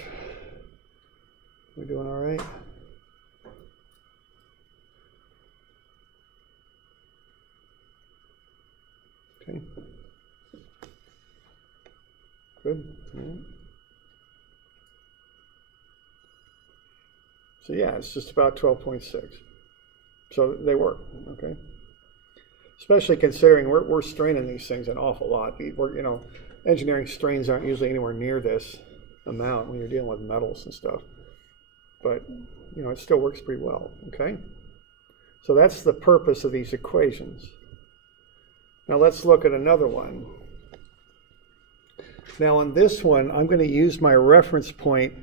We doing all right? Okay. Good. All right. So yeah, it's just about 12.6. So they work, okay? Especially considering we're straining these things an awful lot. Engineering strains aren't usually anywhere near this amount when you're dealing with metals and stuff. But, it still works pretty well, okay? So that's the purpose of these equations. Now let's look at another one. Now on this one, I'm going to use my reference point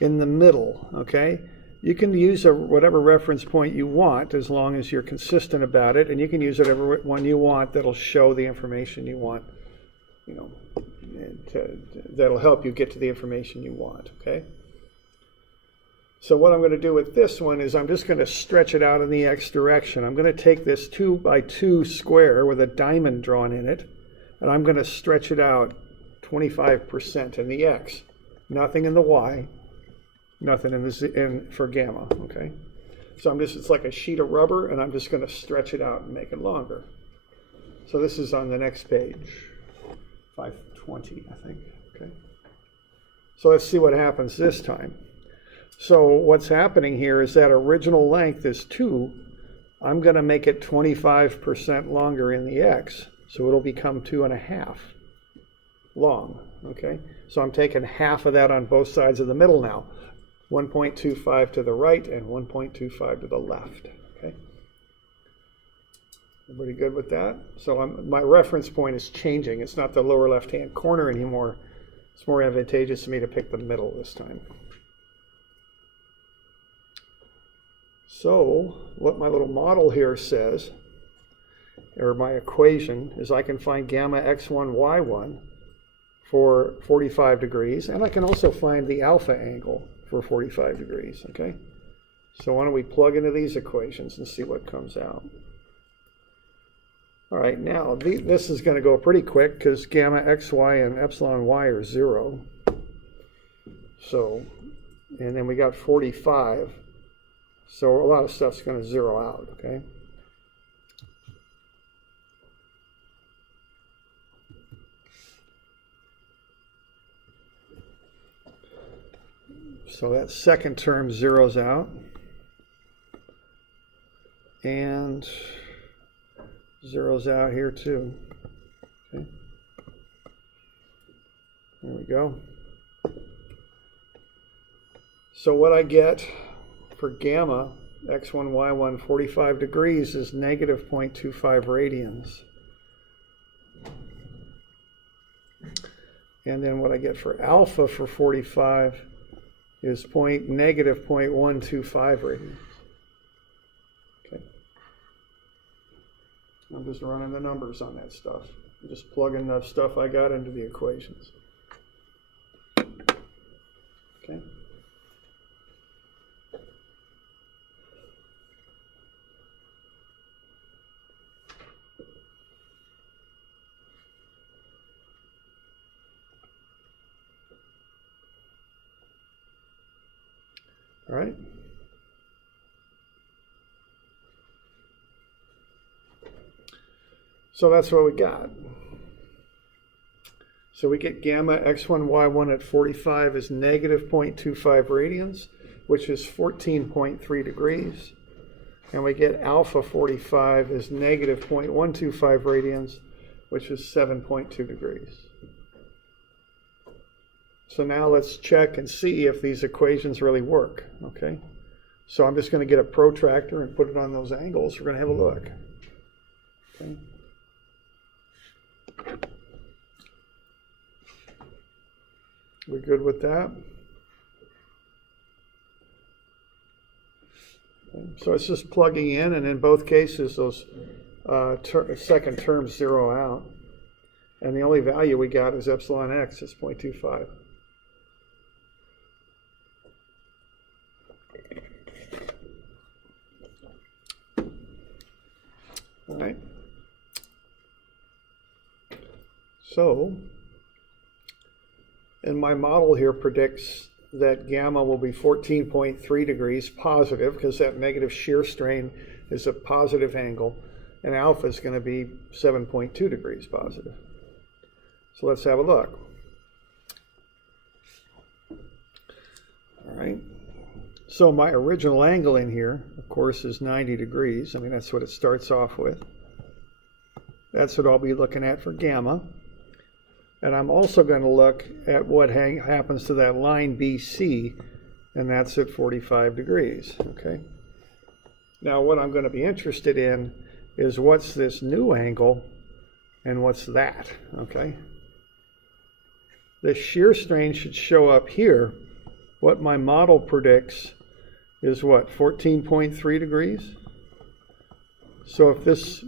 in the middle, okay? You can use whatever reference point you want as long as you're consistent about it, and you can use whatever one you want that'll show the information you want, that'll help you get to the information you want, okay? So what I'm going to do with this one is I'm just going to stretch it out in the x direction. I'm going to take this 2 by 2 square with a diamond drawn in it, and I'm going to stretch it out 25% in the x. Nothing in the y, nothing in the for gamma, okay? So it's like a sheet of rubber, and I'm just going to stretch it out and make it longer. So this is on the next page, 520, I think, okay? So let's see what happens this time. So what's happening here is that original length is 2. I'm going to make it 25% longer in the x, so it'll become 2.5 long, okay? So I'm taking half of that on both sides of the middle now. 1.25 to the right and 1.25 to the left, okay? Everybody good with that? So my reference point is changing. It's not the lower left-hand corner anymore. It's more advantageous to me to pick the middle this time. So what my little model here says, or my equation, is I can find gamma x1, y1 for 45 degrees, and I can also find the alpha angle for 45 degrees, okay? So why don't we plug into these equations and see what comes out. All right, now this is going to go pretty quick because gamma xy and epsilon y are 0. So, and then we got 45. So a lot of stuff's going to zero out, okay? So that second term zeroes out. And zeroes out here too. Okay. There we go. So what I get for gamma, x1, y1, 45 degrees is negative 0.25 radians. And then what I get for alpha for 45 is negative 0.125 radians. Okay. I'm just running the numbers on that stuff. I'm just plugging the stuff I got into the equations. Okay. All right. So that's what we got. So we get gamma x1, y1 at 45 is negative 0.25 radians, which is 14.3 degrees. And we get alpha 45 is negative 0.125 radians, which is 7.2 degrees. So now let's check and see if these equations really work, okay? So I'm just going to get a protractor and put it on those angles. We're going to have a look. Okay. We good with that? Okay. So it's just plugging in, and in both cases, those second terms zero out. And the only value we got is epsilon x is 0.25. All right. So, and my model here predicts that gamma will be 14.3 degrees positive, because that negative shear strain is a positive angle, and alpha is going to be 7.2 degrees positive. So let's have a look. All right. So my original angle in here, of course, is 90 degrees. I mean, that's what it starts off with. That's what I'll be looking at for gamma. And I'm also going to look at what happens to that line BC, and that's at 45 degrees, okay? Now, what I'm going to be interested in is what's this new angle and what's that, okay? The shear strain should show up here. What my model predicts is what, 14.3 degrees? So if this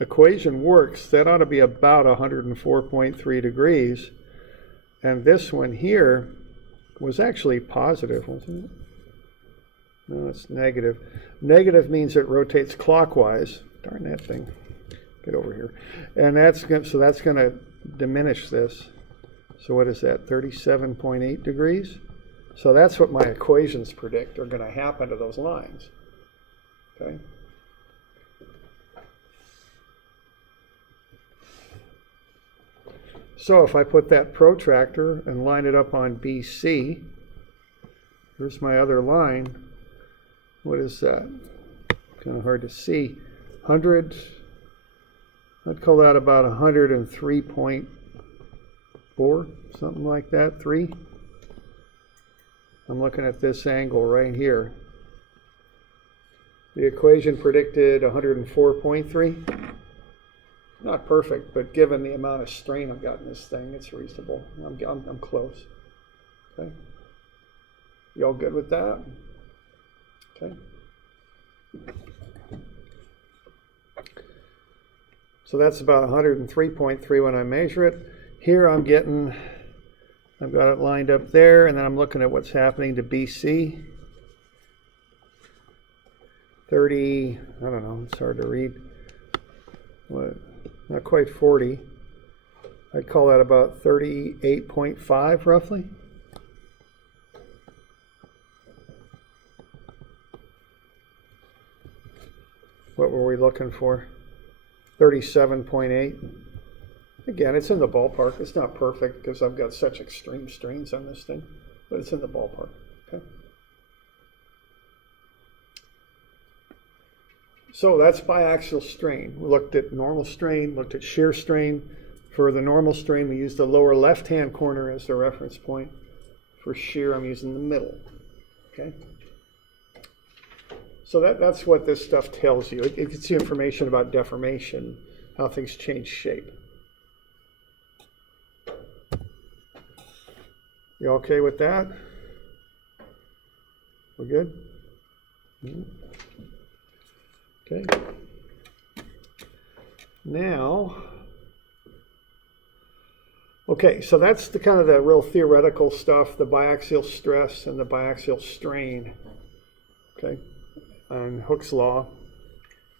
equation works, that ought to be about 104.3 degrees. And this one here was actually positive, wasn't it? No, it's negative. Negative means it rotates clockwise. Darn that thing. Get over here. And that's going to diminish this. So what is that, 37.8 degrees? So that's what my equations predict are going to happen to those lines. Okay. So if I put that protractor and line it up on BC, here's my other line. What is that? Kind of hard to see. 100, I'd call that about 103.4, something like that, 3. I'm looking at this angle right here. The equation predicted 104.3. Not perfect, but given the amount of strain I've got in this thing, it's reasonable. I'm close. Okay. You all good with that? Okay. So that's about 103.3 when I measure it. Here I've got it lined up there, and then I'm looking at what's happening to BC. 30, I don't know, it's hard to read. What? Not quite 40. I'd call that about 38.5 roughly. What were we looking for? 37.8. Again, it's in the ballpark. It's not perfect because I've got such extreme strains on this thing, but it's in the ballpark. Okay. So that's biaxial strain. We looked at normal strain, looked at shear strain. For the normal strain, we used the lower left-hand corner as the reference point. For shear, I'm using the middle. Okay. So that's what this stuff tells you. It gives you information about deformation, how things change shape. You okay with that? We good? Mm-hmm. Okay. Now, okay, so that's the kind of the real theoretical stuff, the biaxial stress and the biaxial strain, okay, on Hooke's law.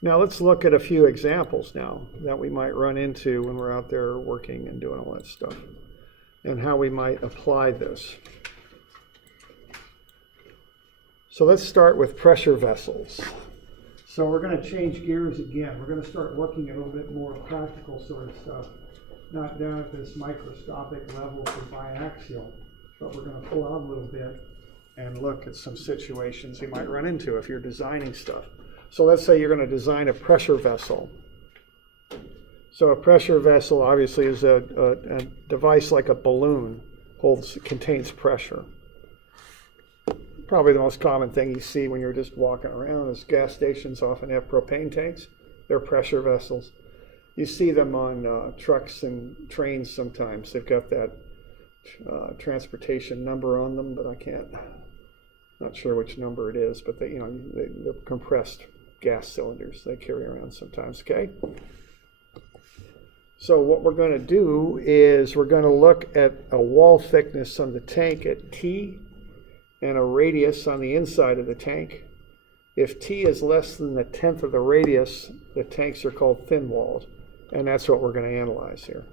Now let's look at a few examples now that we might run into when we're out there working and doing all that stuff, and how we might apply this. So let's start with pressure vessels. So we're going to change gears again. We're going to start looking at a little bit more practical sort of stuff, not down at this microscopic level for biaxial, but we're going to pull out a little bit and look at some situations you might run into if you're designing stuff. So let's say you're going to design a pressure vessel. So a pressure vessel obviously is a device like a balloon contains pressure. Probably the most common thing you see when you're just walking around is gas stations often have propane tanks. They're pressure vessels. You see them on trucks and trains sometimes. They've got that transportation number on them, but not sure which number it is, but they're compressed gas cylinders they carry around sometimes, okay? So what we're going to do is we're going to look at a wall thickness on the tank at T and a radius on the inside of the tank. If T is less than the 1/10 of the radius, the tanks are called thin-walled, and that's what we're going to analyze here.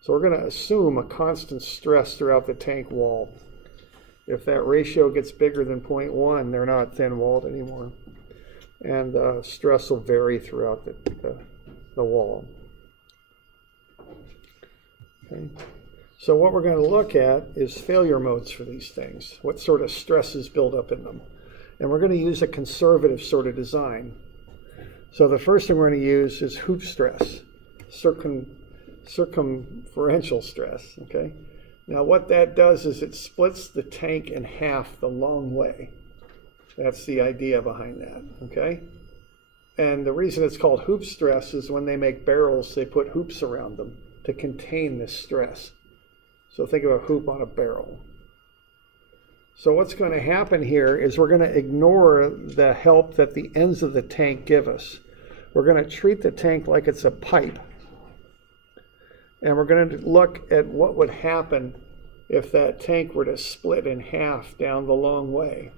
So we're going to assume a constant stress throughout the tank wall. If that ratio gets bigger than 0.1, they're not thin-walled anymore. And stress will vary throughout the wall. Okay. So what we're going to look at is failure modes for these things. What sort of stresses build up in them? And we're going to use a conservative sort of design. So the first thing we're going to use is hoop stress, circumferential stress, okay? Now what that does is it splits the tank in half the long way. That's the idea behind that, okay? And the reason it's called hoop stress is when they make barrels, they put hoops around them to contain this stress. So think of a hoop on a barrel. So what's going to happen here is we're going to ignore the help that the ends of the tank give us. We're going to treat the tank like it's a pipe. And we're going to look at what would happen if that tank were to split in half down the long way.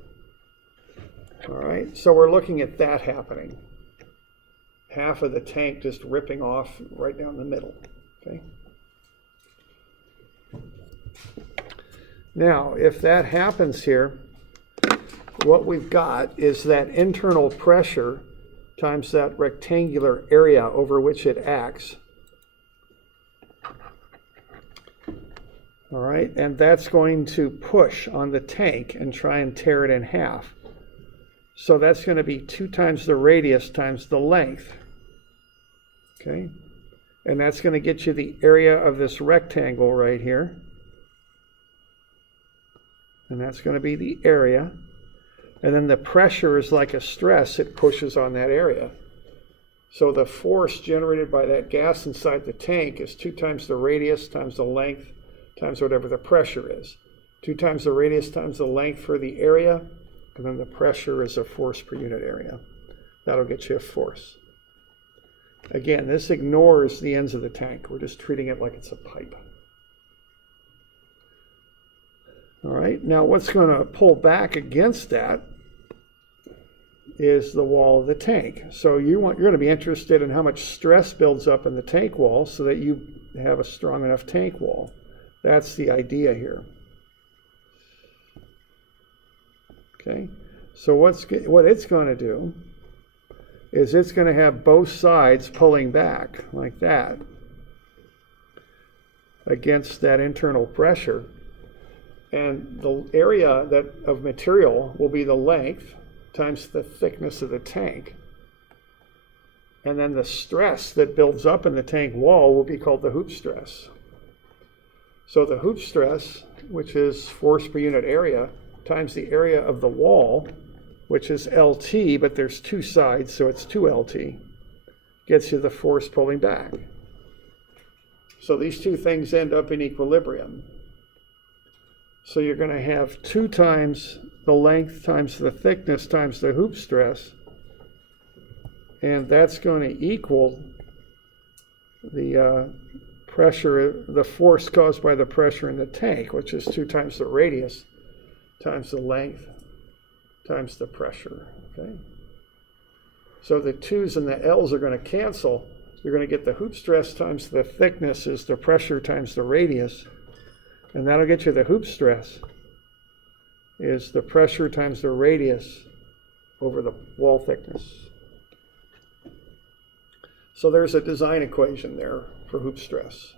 All right, so we're looking at that happening. Half of the tank just ripping off right down the middle, okay? Now, if that happens here, what we've got is that internal pressure times that rectangular area over which it acts. All right, and that's going to push on the tank and try and tear it in half. So that's going to be 2 times the radius times the length. Okay, and that's going to get you the area of this rectangle right here. And that's going to be the area. And then the pressure is like a stress, it pushes on that area. So the force generated by that gas inside the tank is 2 times the radius times the length times whatever the pressure is. 2 times the radius times the length for the area, and then the pressure is a force per unit area. That'll get you a force. Again, this ignores the ends of the tank. We're just treating it like it's a pipe. All right, now what's going to pull back against that is the wall of the tank. So you're going to be interested in how much stress builds up in the tank wall so that you have a strong enough tank wall. That's the idea here. Okay, so what it's going to do is it's going to have both sides pulling back like that against that internal pressure. And the area of material will be the length times the thickness of the tank. And then the stress that builds up in the tank wall will be called the hoop stress. So the hoop stress, which is force per unit area, times the area of the wall, which is LT, but there's 2 sides, so it's 2LT, gets you the force pulling back. So these 2 things end up in equilibrium. So you're going to have 2 times the length times the thickness times the hoop stress, and that's going to equal the pressure, the force caused by the pressure in the tank, which is 2 times the radius times the length times the pressure, okay? So the 2's and the L's are going to cancel. You're going to get the hoop stress times the thickness is the pressure times the radius, and that'll get you the hoop stress is the pressure times the radius over the wall thickness. So there's a design equation there for hoop stress.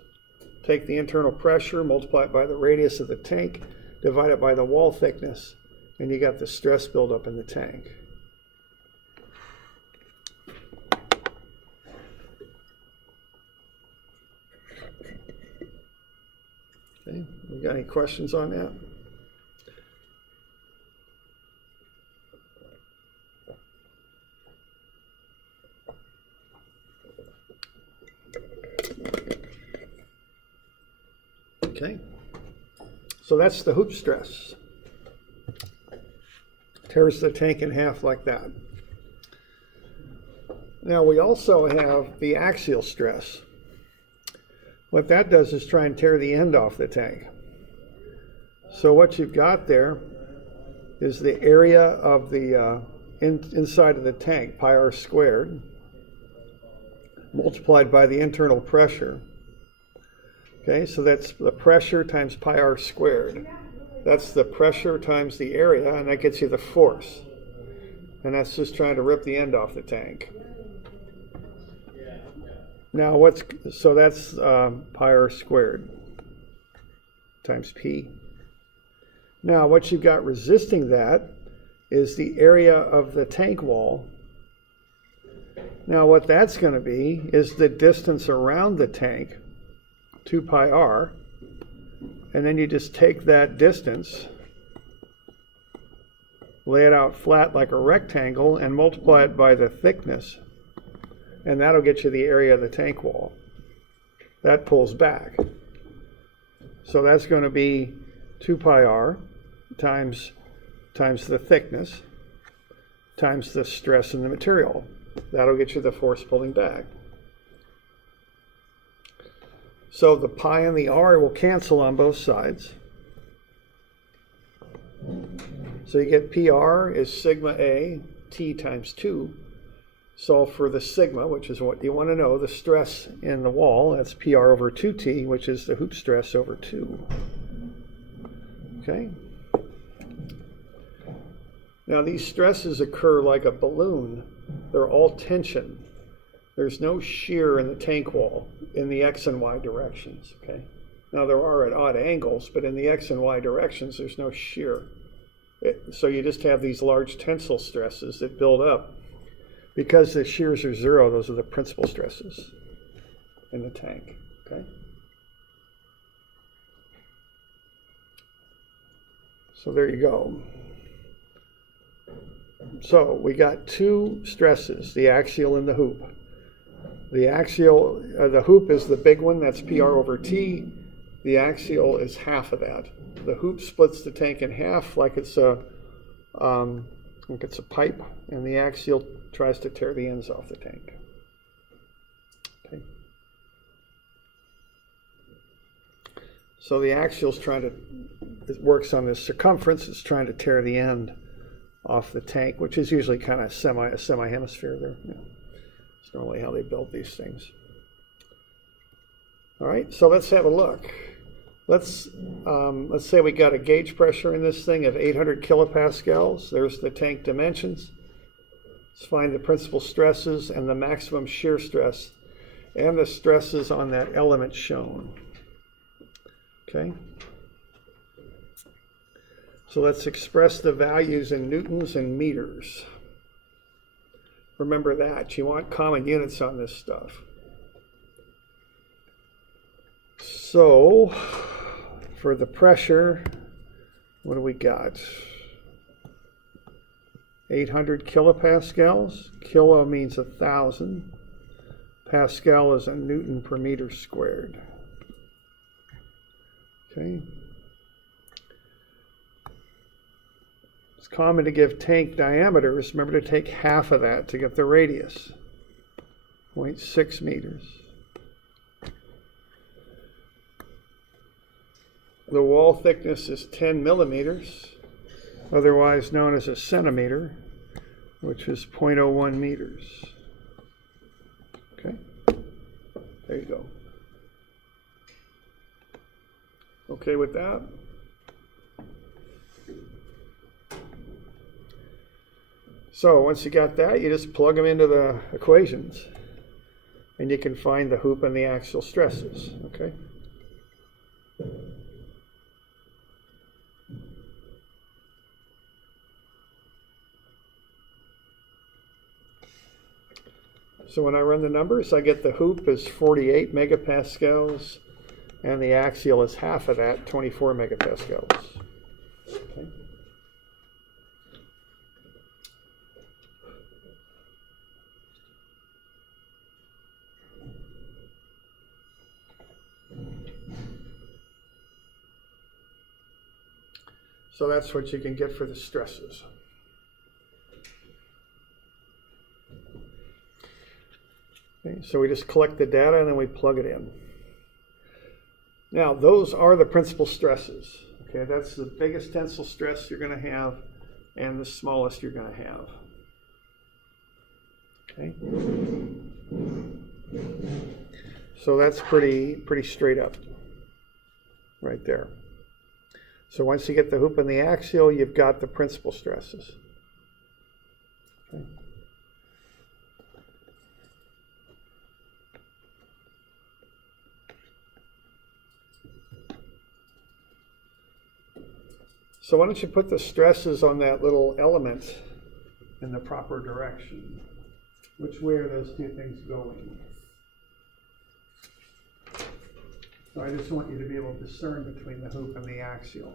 Take the internal pressure, multiply it by the radius of the tank, divide it by the wall thickness, and you got the stress buildup in the tank. Okay. any questions on that? Okay, so that's the hoop stress. Tears the tank in half like that. Now we also have the axial stress. What that does is try and tear the end off the tank. So what you've got there is the area of the inside of the tank, pi r squared, multiplied by the internal pressure. Okay, so that's the pressure times pi r squared. That's the pressure times the area, and that gets you the force. And that's just trying to rip the end off the tank. Now so that's pi r squared times p. Now what you've got resisting that is the area of the tank wall. Now what that's going to be is the distance around the tank, 2 pi r, and then you just take that distance, lay it out flat like a rectangle, and multiply it by the thickness, and that'll get you the area of the tank wall. That pulls back. So that's going to be 2 pi r times the thickness times the stress in the material. That'll get you the force pulling back. So the pi and the r will cancel on both sides. So you get PR is sigma A T times 2. Solve for the sigma, which is what you want to know, the stress in the wall. That's PR over 2T, which is the hoop stress over 2. Okay? Now these stresses occur like a balloon. They're all tension. There's no shear in the tank wall in the X and Y directions. Okay? Now there are at odd angles, but in the X and Y directions, there's no shear. So you just have these large tensile stresses that build up. Because the shears are 0, those are the principal stresses in the tank. Okay? So there you go. So we got two stresses, the axial and the hoop. The axial, the hoop is the big one, that's PR over T. The axial is half of that. The hoop splits the tank in half like it's a pipe, and the axial tries to tear the ends off the tank. Okay. So the axial's it works on this circumference, it's trying to tear the end off the tank, which is usually kind of a semi-hemisphere there. Yeah. It's normally how they build these things. All right, so let's have a look. Let's say we got a gauge pressure in this thing of 800 kilopascals. There's the tank dimensions. Let's find the principal stresses and the maximum shear stress and the stresses on that element shown. Okay. So let's express the values in newtons and meters. Remember that. You want common units on this stuff. So, for the pressure, what do we got? 800 kilopascals. Kilo means 1,000. Pascal is a newton per meter squared. Okay. It's common to give tank diameters. Remember to take half of that to get the radius. 0.6 meters. The wall thickness is 10 millimeters, otherwise known as a centimeter, which is 0.01 meters. Okay, there you go. Okay with that? So once you got that, you just plug them into the equations, and you can find the hoop and the axial stresses. Okay. So when I run the numbers, I get the hoop is 48 megapascals, and the axial is half of that, 24 megapascals. Okay. So that's what you can get for the stresses. Okay, so we just collect the data and then we plug it in. Now, those are the principal stresses. Okay, that's the biggest tensile stress you're going to have and the smallest you're going to have. Okay. So that's pretty straight up right there. So once you get the hoop and the axial, you've got the principal stresses. Okay. So why don't you put the stresses on that little element in the proper direction? Which way are those two things going? So I just want you to be able to discern between the hoop and the axial.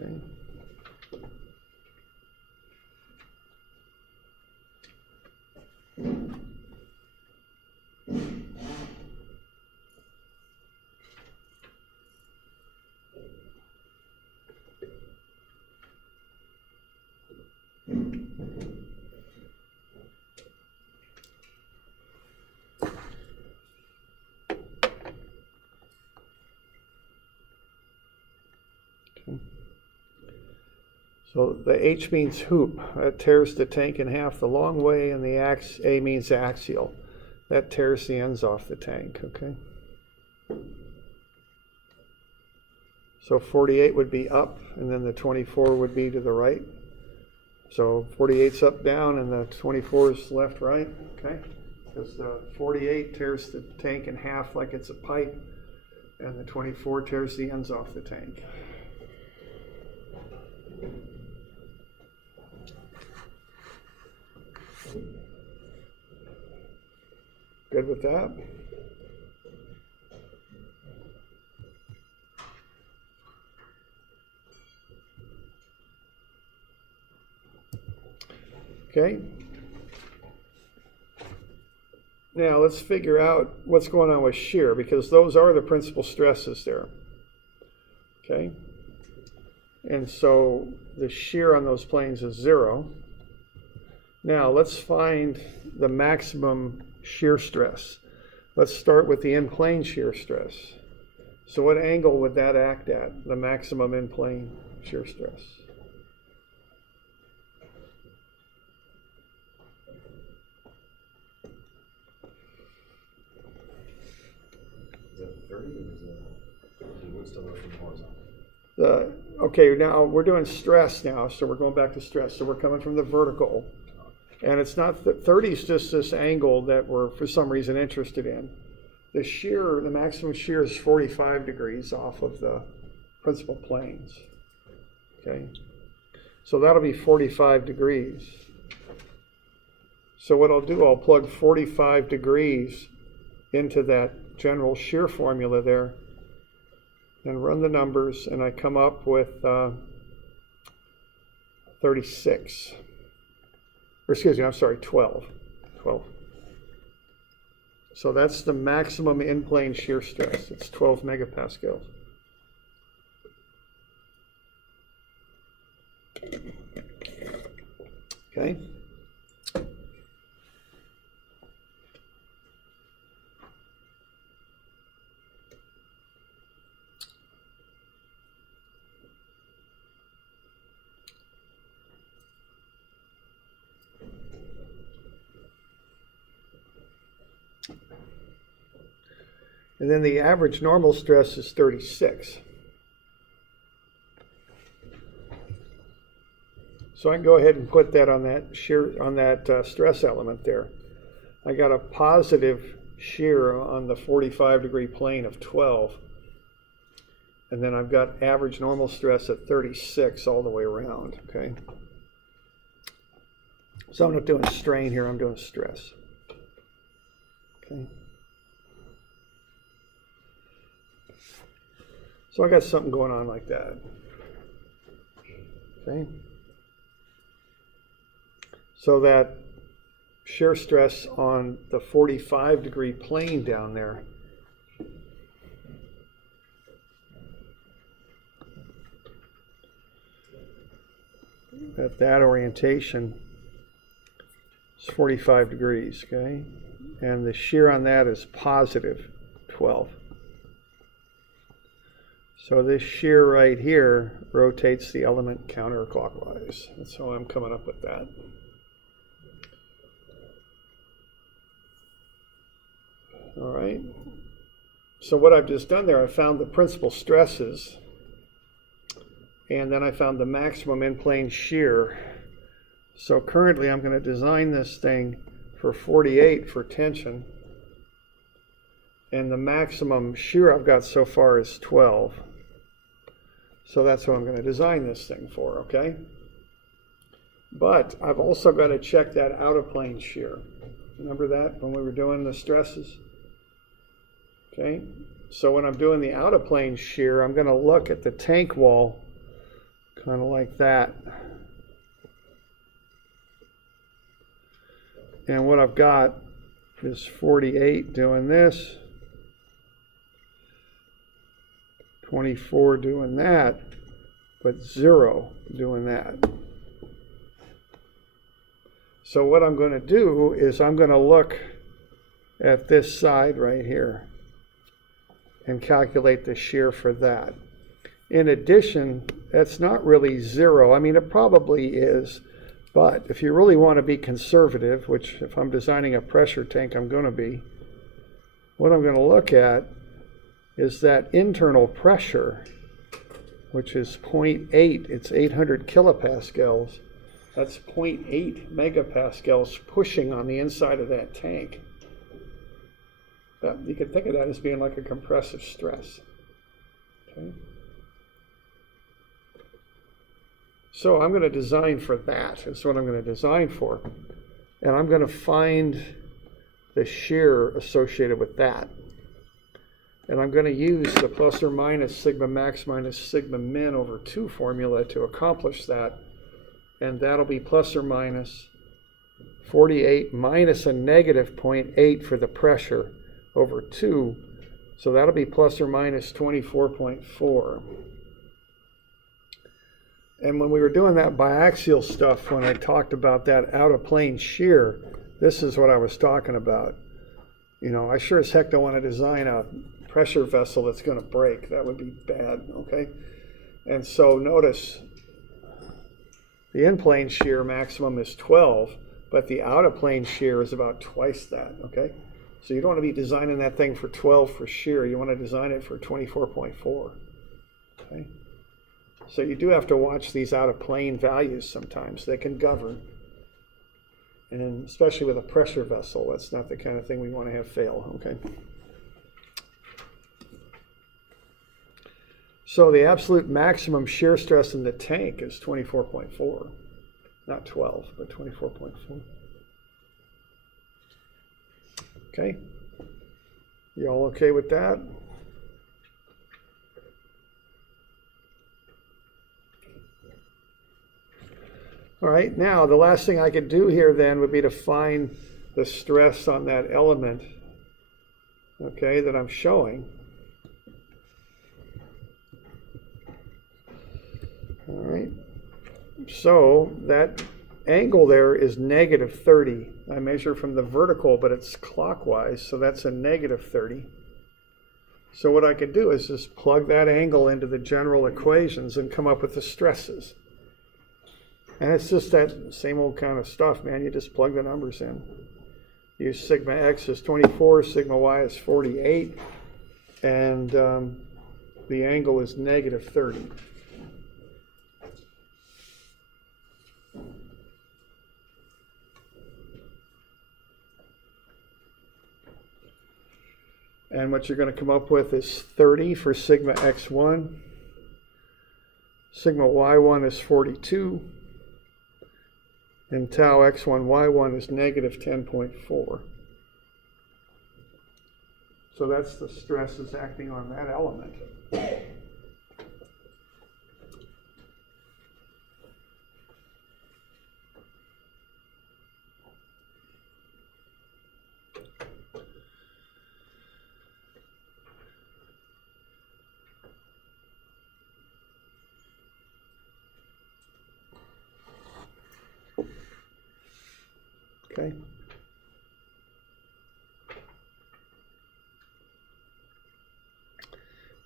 Okay. So the H means hoop. That tears the tank in half the long way, and the A means axial. That tears the ends off the tank, okay? So 48 would be up, and then the 24 would be to the right. So 48's up, down, and the 24 is left, right, okay? Because the 48 tears the tank in half like it's a pipe, and the 24 tears the ends off the tank. Good with that? Okay. Now let's figure out what's going on with shear, because those are the principal stresses there. Okay. And so the shear on those planes is 0. Now let's find the maximum shear stress. Let's start with the in-plane shear stress. So what angle would that act at, the maximum in-plane shear stress? Is that 30 or is it, we're still working horizontal? Okay, now we're doing stress now, so we're going back to stress. So we're coming from the vertical. And it's not, 30 is just this angle that we're for some reason interested in. The shear, the maximum shear is 45 degrees off of the principal planes. Okay, so that'll be 45 degrees. So what I'll do, I'll plug 45 degrees into that general shear formula there and run the numbers, and I come up with 36. Or excuse me, I'm sorry, 12. So that's the maximum in-plane shear stress. It's 12 megapascals. Okay. And then the average normal stress is 36. So I can go ahead and put that on that shear, on that stress element there. I got a positive shear on the 45-degree plane of 12. And then I've got average normal stress at 36 all the way around, okay? So I'm not doing strain here, I'm doing stress. Okay. So I got something going on like that. Okay. So that shear stress on the 45-degree plane down there at that orientation is 45 degrees, okay? And the shear on that is positive 12. So this shear right here rotates the element counterclockwise. That's how I'm coming up with that. All right. So what I've just done there, I found the principal stresses, and then I found the maximum in-plane shear. So currently I'm going to design this thing for 48 for tension, and the maximum shear I've got so far is 12. So that's what I'm going to design this thing for, okay? But I've also got to check that out-of-plane shear. Remember that when we were doing the stresses? Okay, so when I'm doing the out-of-plane shear, I'm going to look at the tank wall kind of like that. And what I've got is 48 doing this, 24 doing that, but 0 doing that. So what I'm going to do is I'm going to look at this side right here and calculate the shear for that. In addition, that's not really 0. I mean, it probably is, but if you really want to be conservative, which if I'm designing a pressure tank, I'm going to be, what I'm going to look at is that internal pressure, which is 0.8. It's 800 kilopascals. That's 0.8 megapascals pushing on the inside of that tank. You could think of that as being like a compressive stress. Okay. So I'm going to design for that. That's what I'm going to design for. And I'm going to find the shear associated with that. And I'm going to use the plus or minus sigma max minus sigma min over 2 formula to accomplish that. And that'll be plus or minus 48 minus a negative 0.8 for the pressure over 2. So that'll be plus or minus 24.4. And when we were doing that biaxial stuff, when I talked about that out-of-plane shear, this is what I was talking about. You know, I sure as heck don't want to design a pressure vessel that's going to break. That would be bad, okay? And so notice the in-plane shear maximum is 12, but the out-of-plane shear is about twice that, okay? So you don't want to be designing that thing for 12 for shear. You want to design it for 24.4, okay? So you do have to watch these out-of-plane values sometimes. They can govern. And especially with a pressure vessel, that's not the kind of thing we want to have fail, okay? So the absolute maximum shear stress in the tank is 24.4. Not 12, but 24.4. Okay? You all okay with that? All right, now the last thing I could do here then would be to find the stress on that element, okay, that I'm showing. All right, so that angle there is negative 30. I measure from the vertical, but it's clockwise, so that's a negative 30. So what I could do is just plug that angle into the general equations and come up with the stresses. And it's just that same old kind of stuff, man. You just plug the numbers in. Use sigma x is 24, sigma y is 48, and the angle is negative 30. And what you're going to come up with is 30 for sigma x1. Sigma y1 is 42. And tau x1, y1 is negative 10.4. So that's the stresses acting on that element. Okay.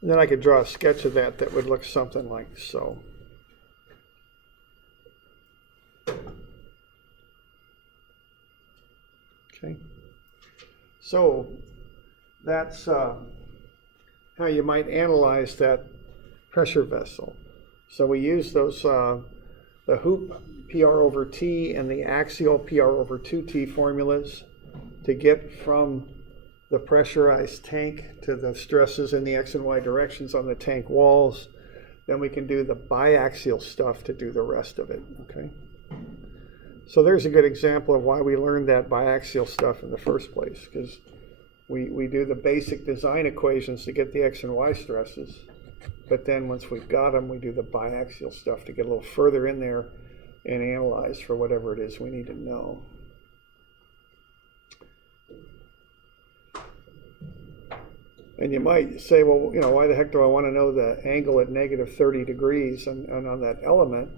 And then I could draw a sketch of that that would look something like so. Okay. So that's how you might analyze that pressure vessel. So we use those the hoop PR over T and the axial PR over 2T formulas to get from the pressurized tank to the stresses in the X and Y directions on the tank walls. Then we can do the biaxial stuff to do the rest of it, okay? So there's a good example of why we learned that biaxial stuff in the first place, because we do the basic design equations to get the X and Y stresses, but then once we've got them, we do the biaxial stuff to get a little further in there and analyze for whatever it is we need to know. And you might say, well, you know, why the heck do I want to know the angle at negative 30 degrees and on that element?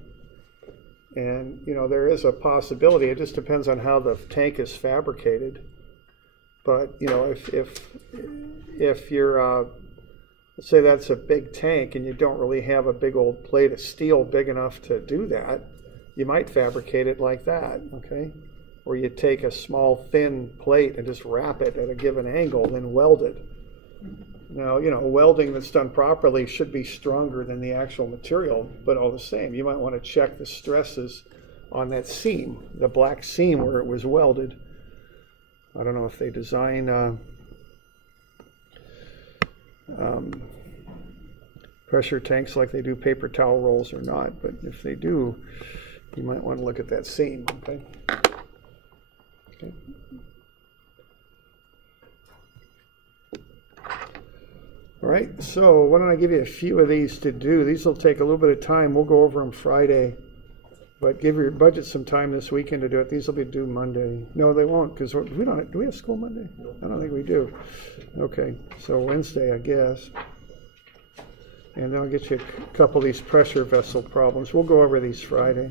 And, you know, there is a possibility. It just depends on how the tank is fabricated. But, you know, if you're, let's say that's a big tank and you don't really have a big old plate of steel big enough to do that, you might fabricate it like that, okay? Or you take a small thin plate and just wrap it at a given angle, then weld it. Now, you know, welding that's done properly should be stronger than the actual material, but all the same, you might want to check the stresses on that seam, the black seam where it was welded. I don't know if they design pressure tanks like they do paper towel rolls or not, but if they do, you might want to look at that seam, okay? Okay. All right, so why don't I give you a few of these to do. These will take a little bit of time. We'll go over them Friday, but give your budget some time this weekend to do it. These will be due Monday. No, they won't, because we don't. Do we have school Monday? I don't think we do. Okay, so Wednesday, I guess. And then I'll get you a couple of these pressure vessel problems. We'll go over these Friday.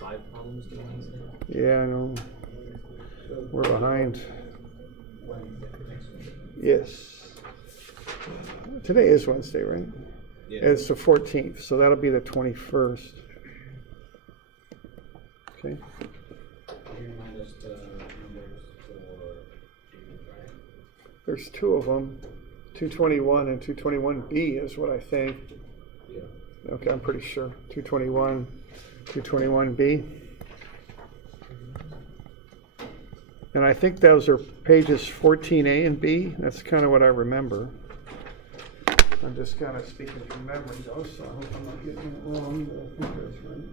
5 problems due Wednesday? Yeah, I know. We're behind. Yes. Today is Wednesday, right? Yeah. It's the 14th, so that'll be the 21st. Okay. Can you remind us the numbers for June Friday? There's two of them, 221 and 221B is what I think. Yeah. Okay, I'm pretty sure. 221, 221B. And I think those are pages 14A and B. That's kind of what I remember. I'm just kind of speaking from memory though, so I hope I'm not getting it wrong, but I think that's right.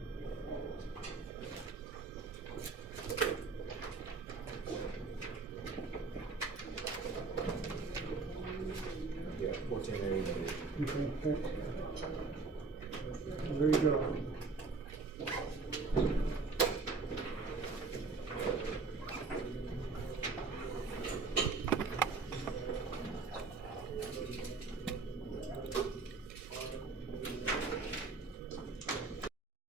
Yeah, 14A. Okay. There you go.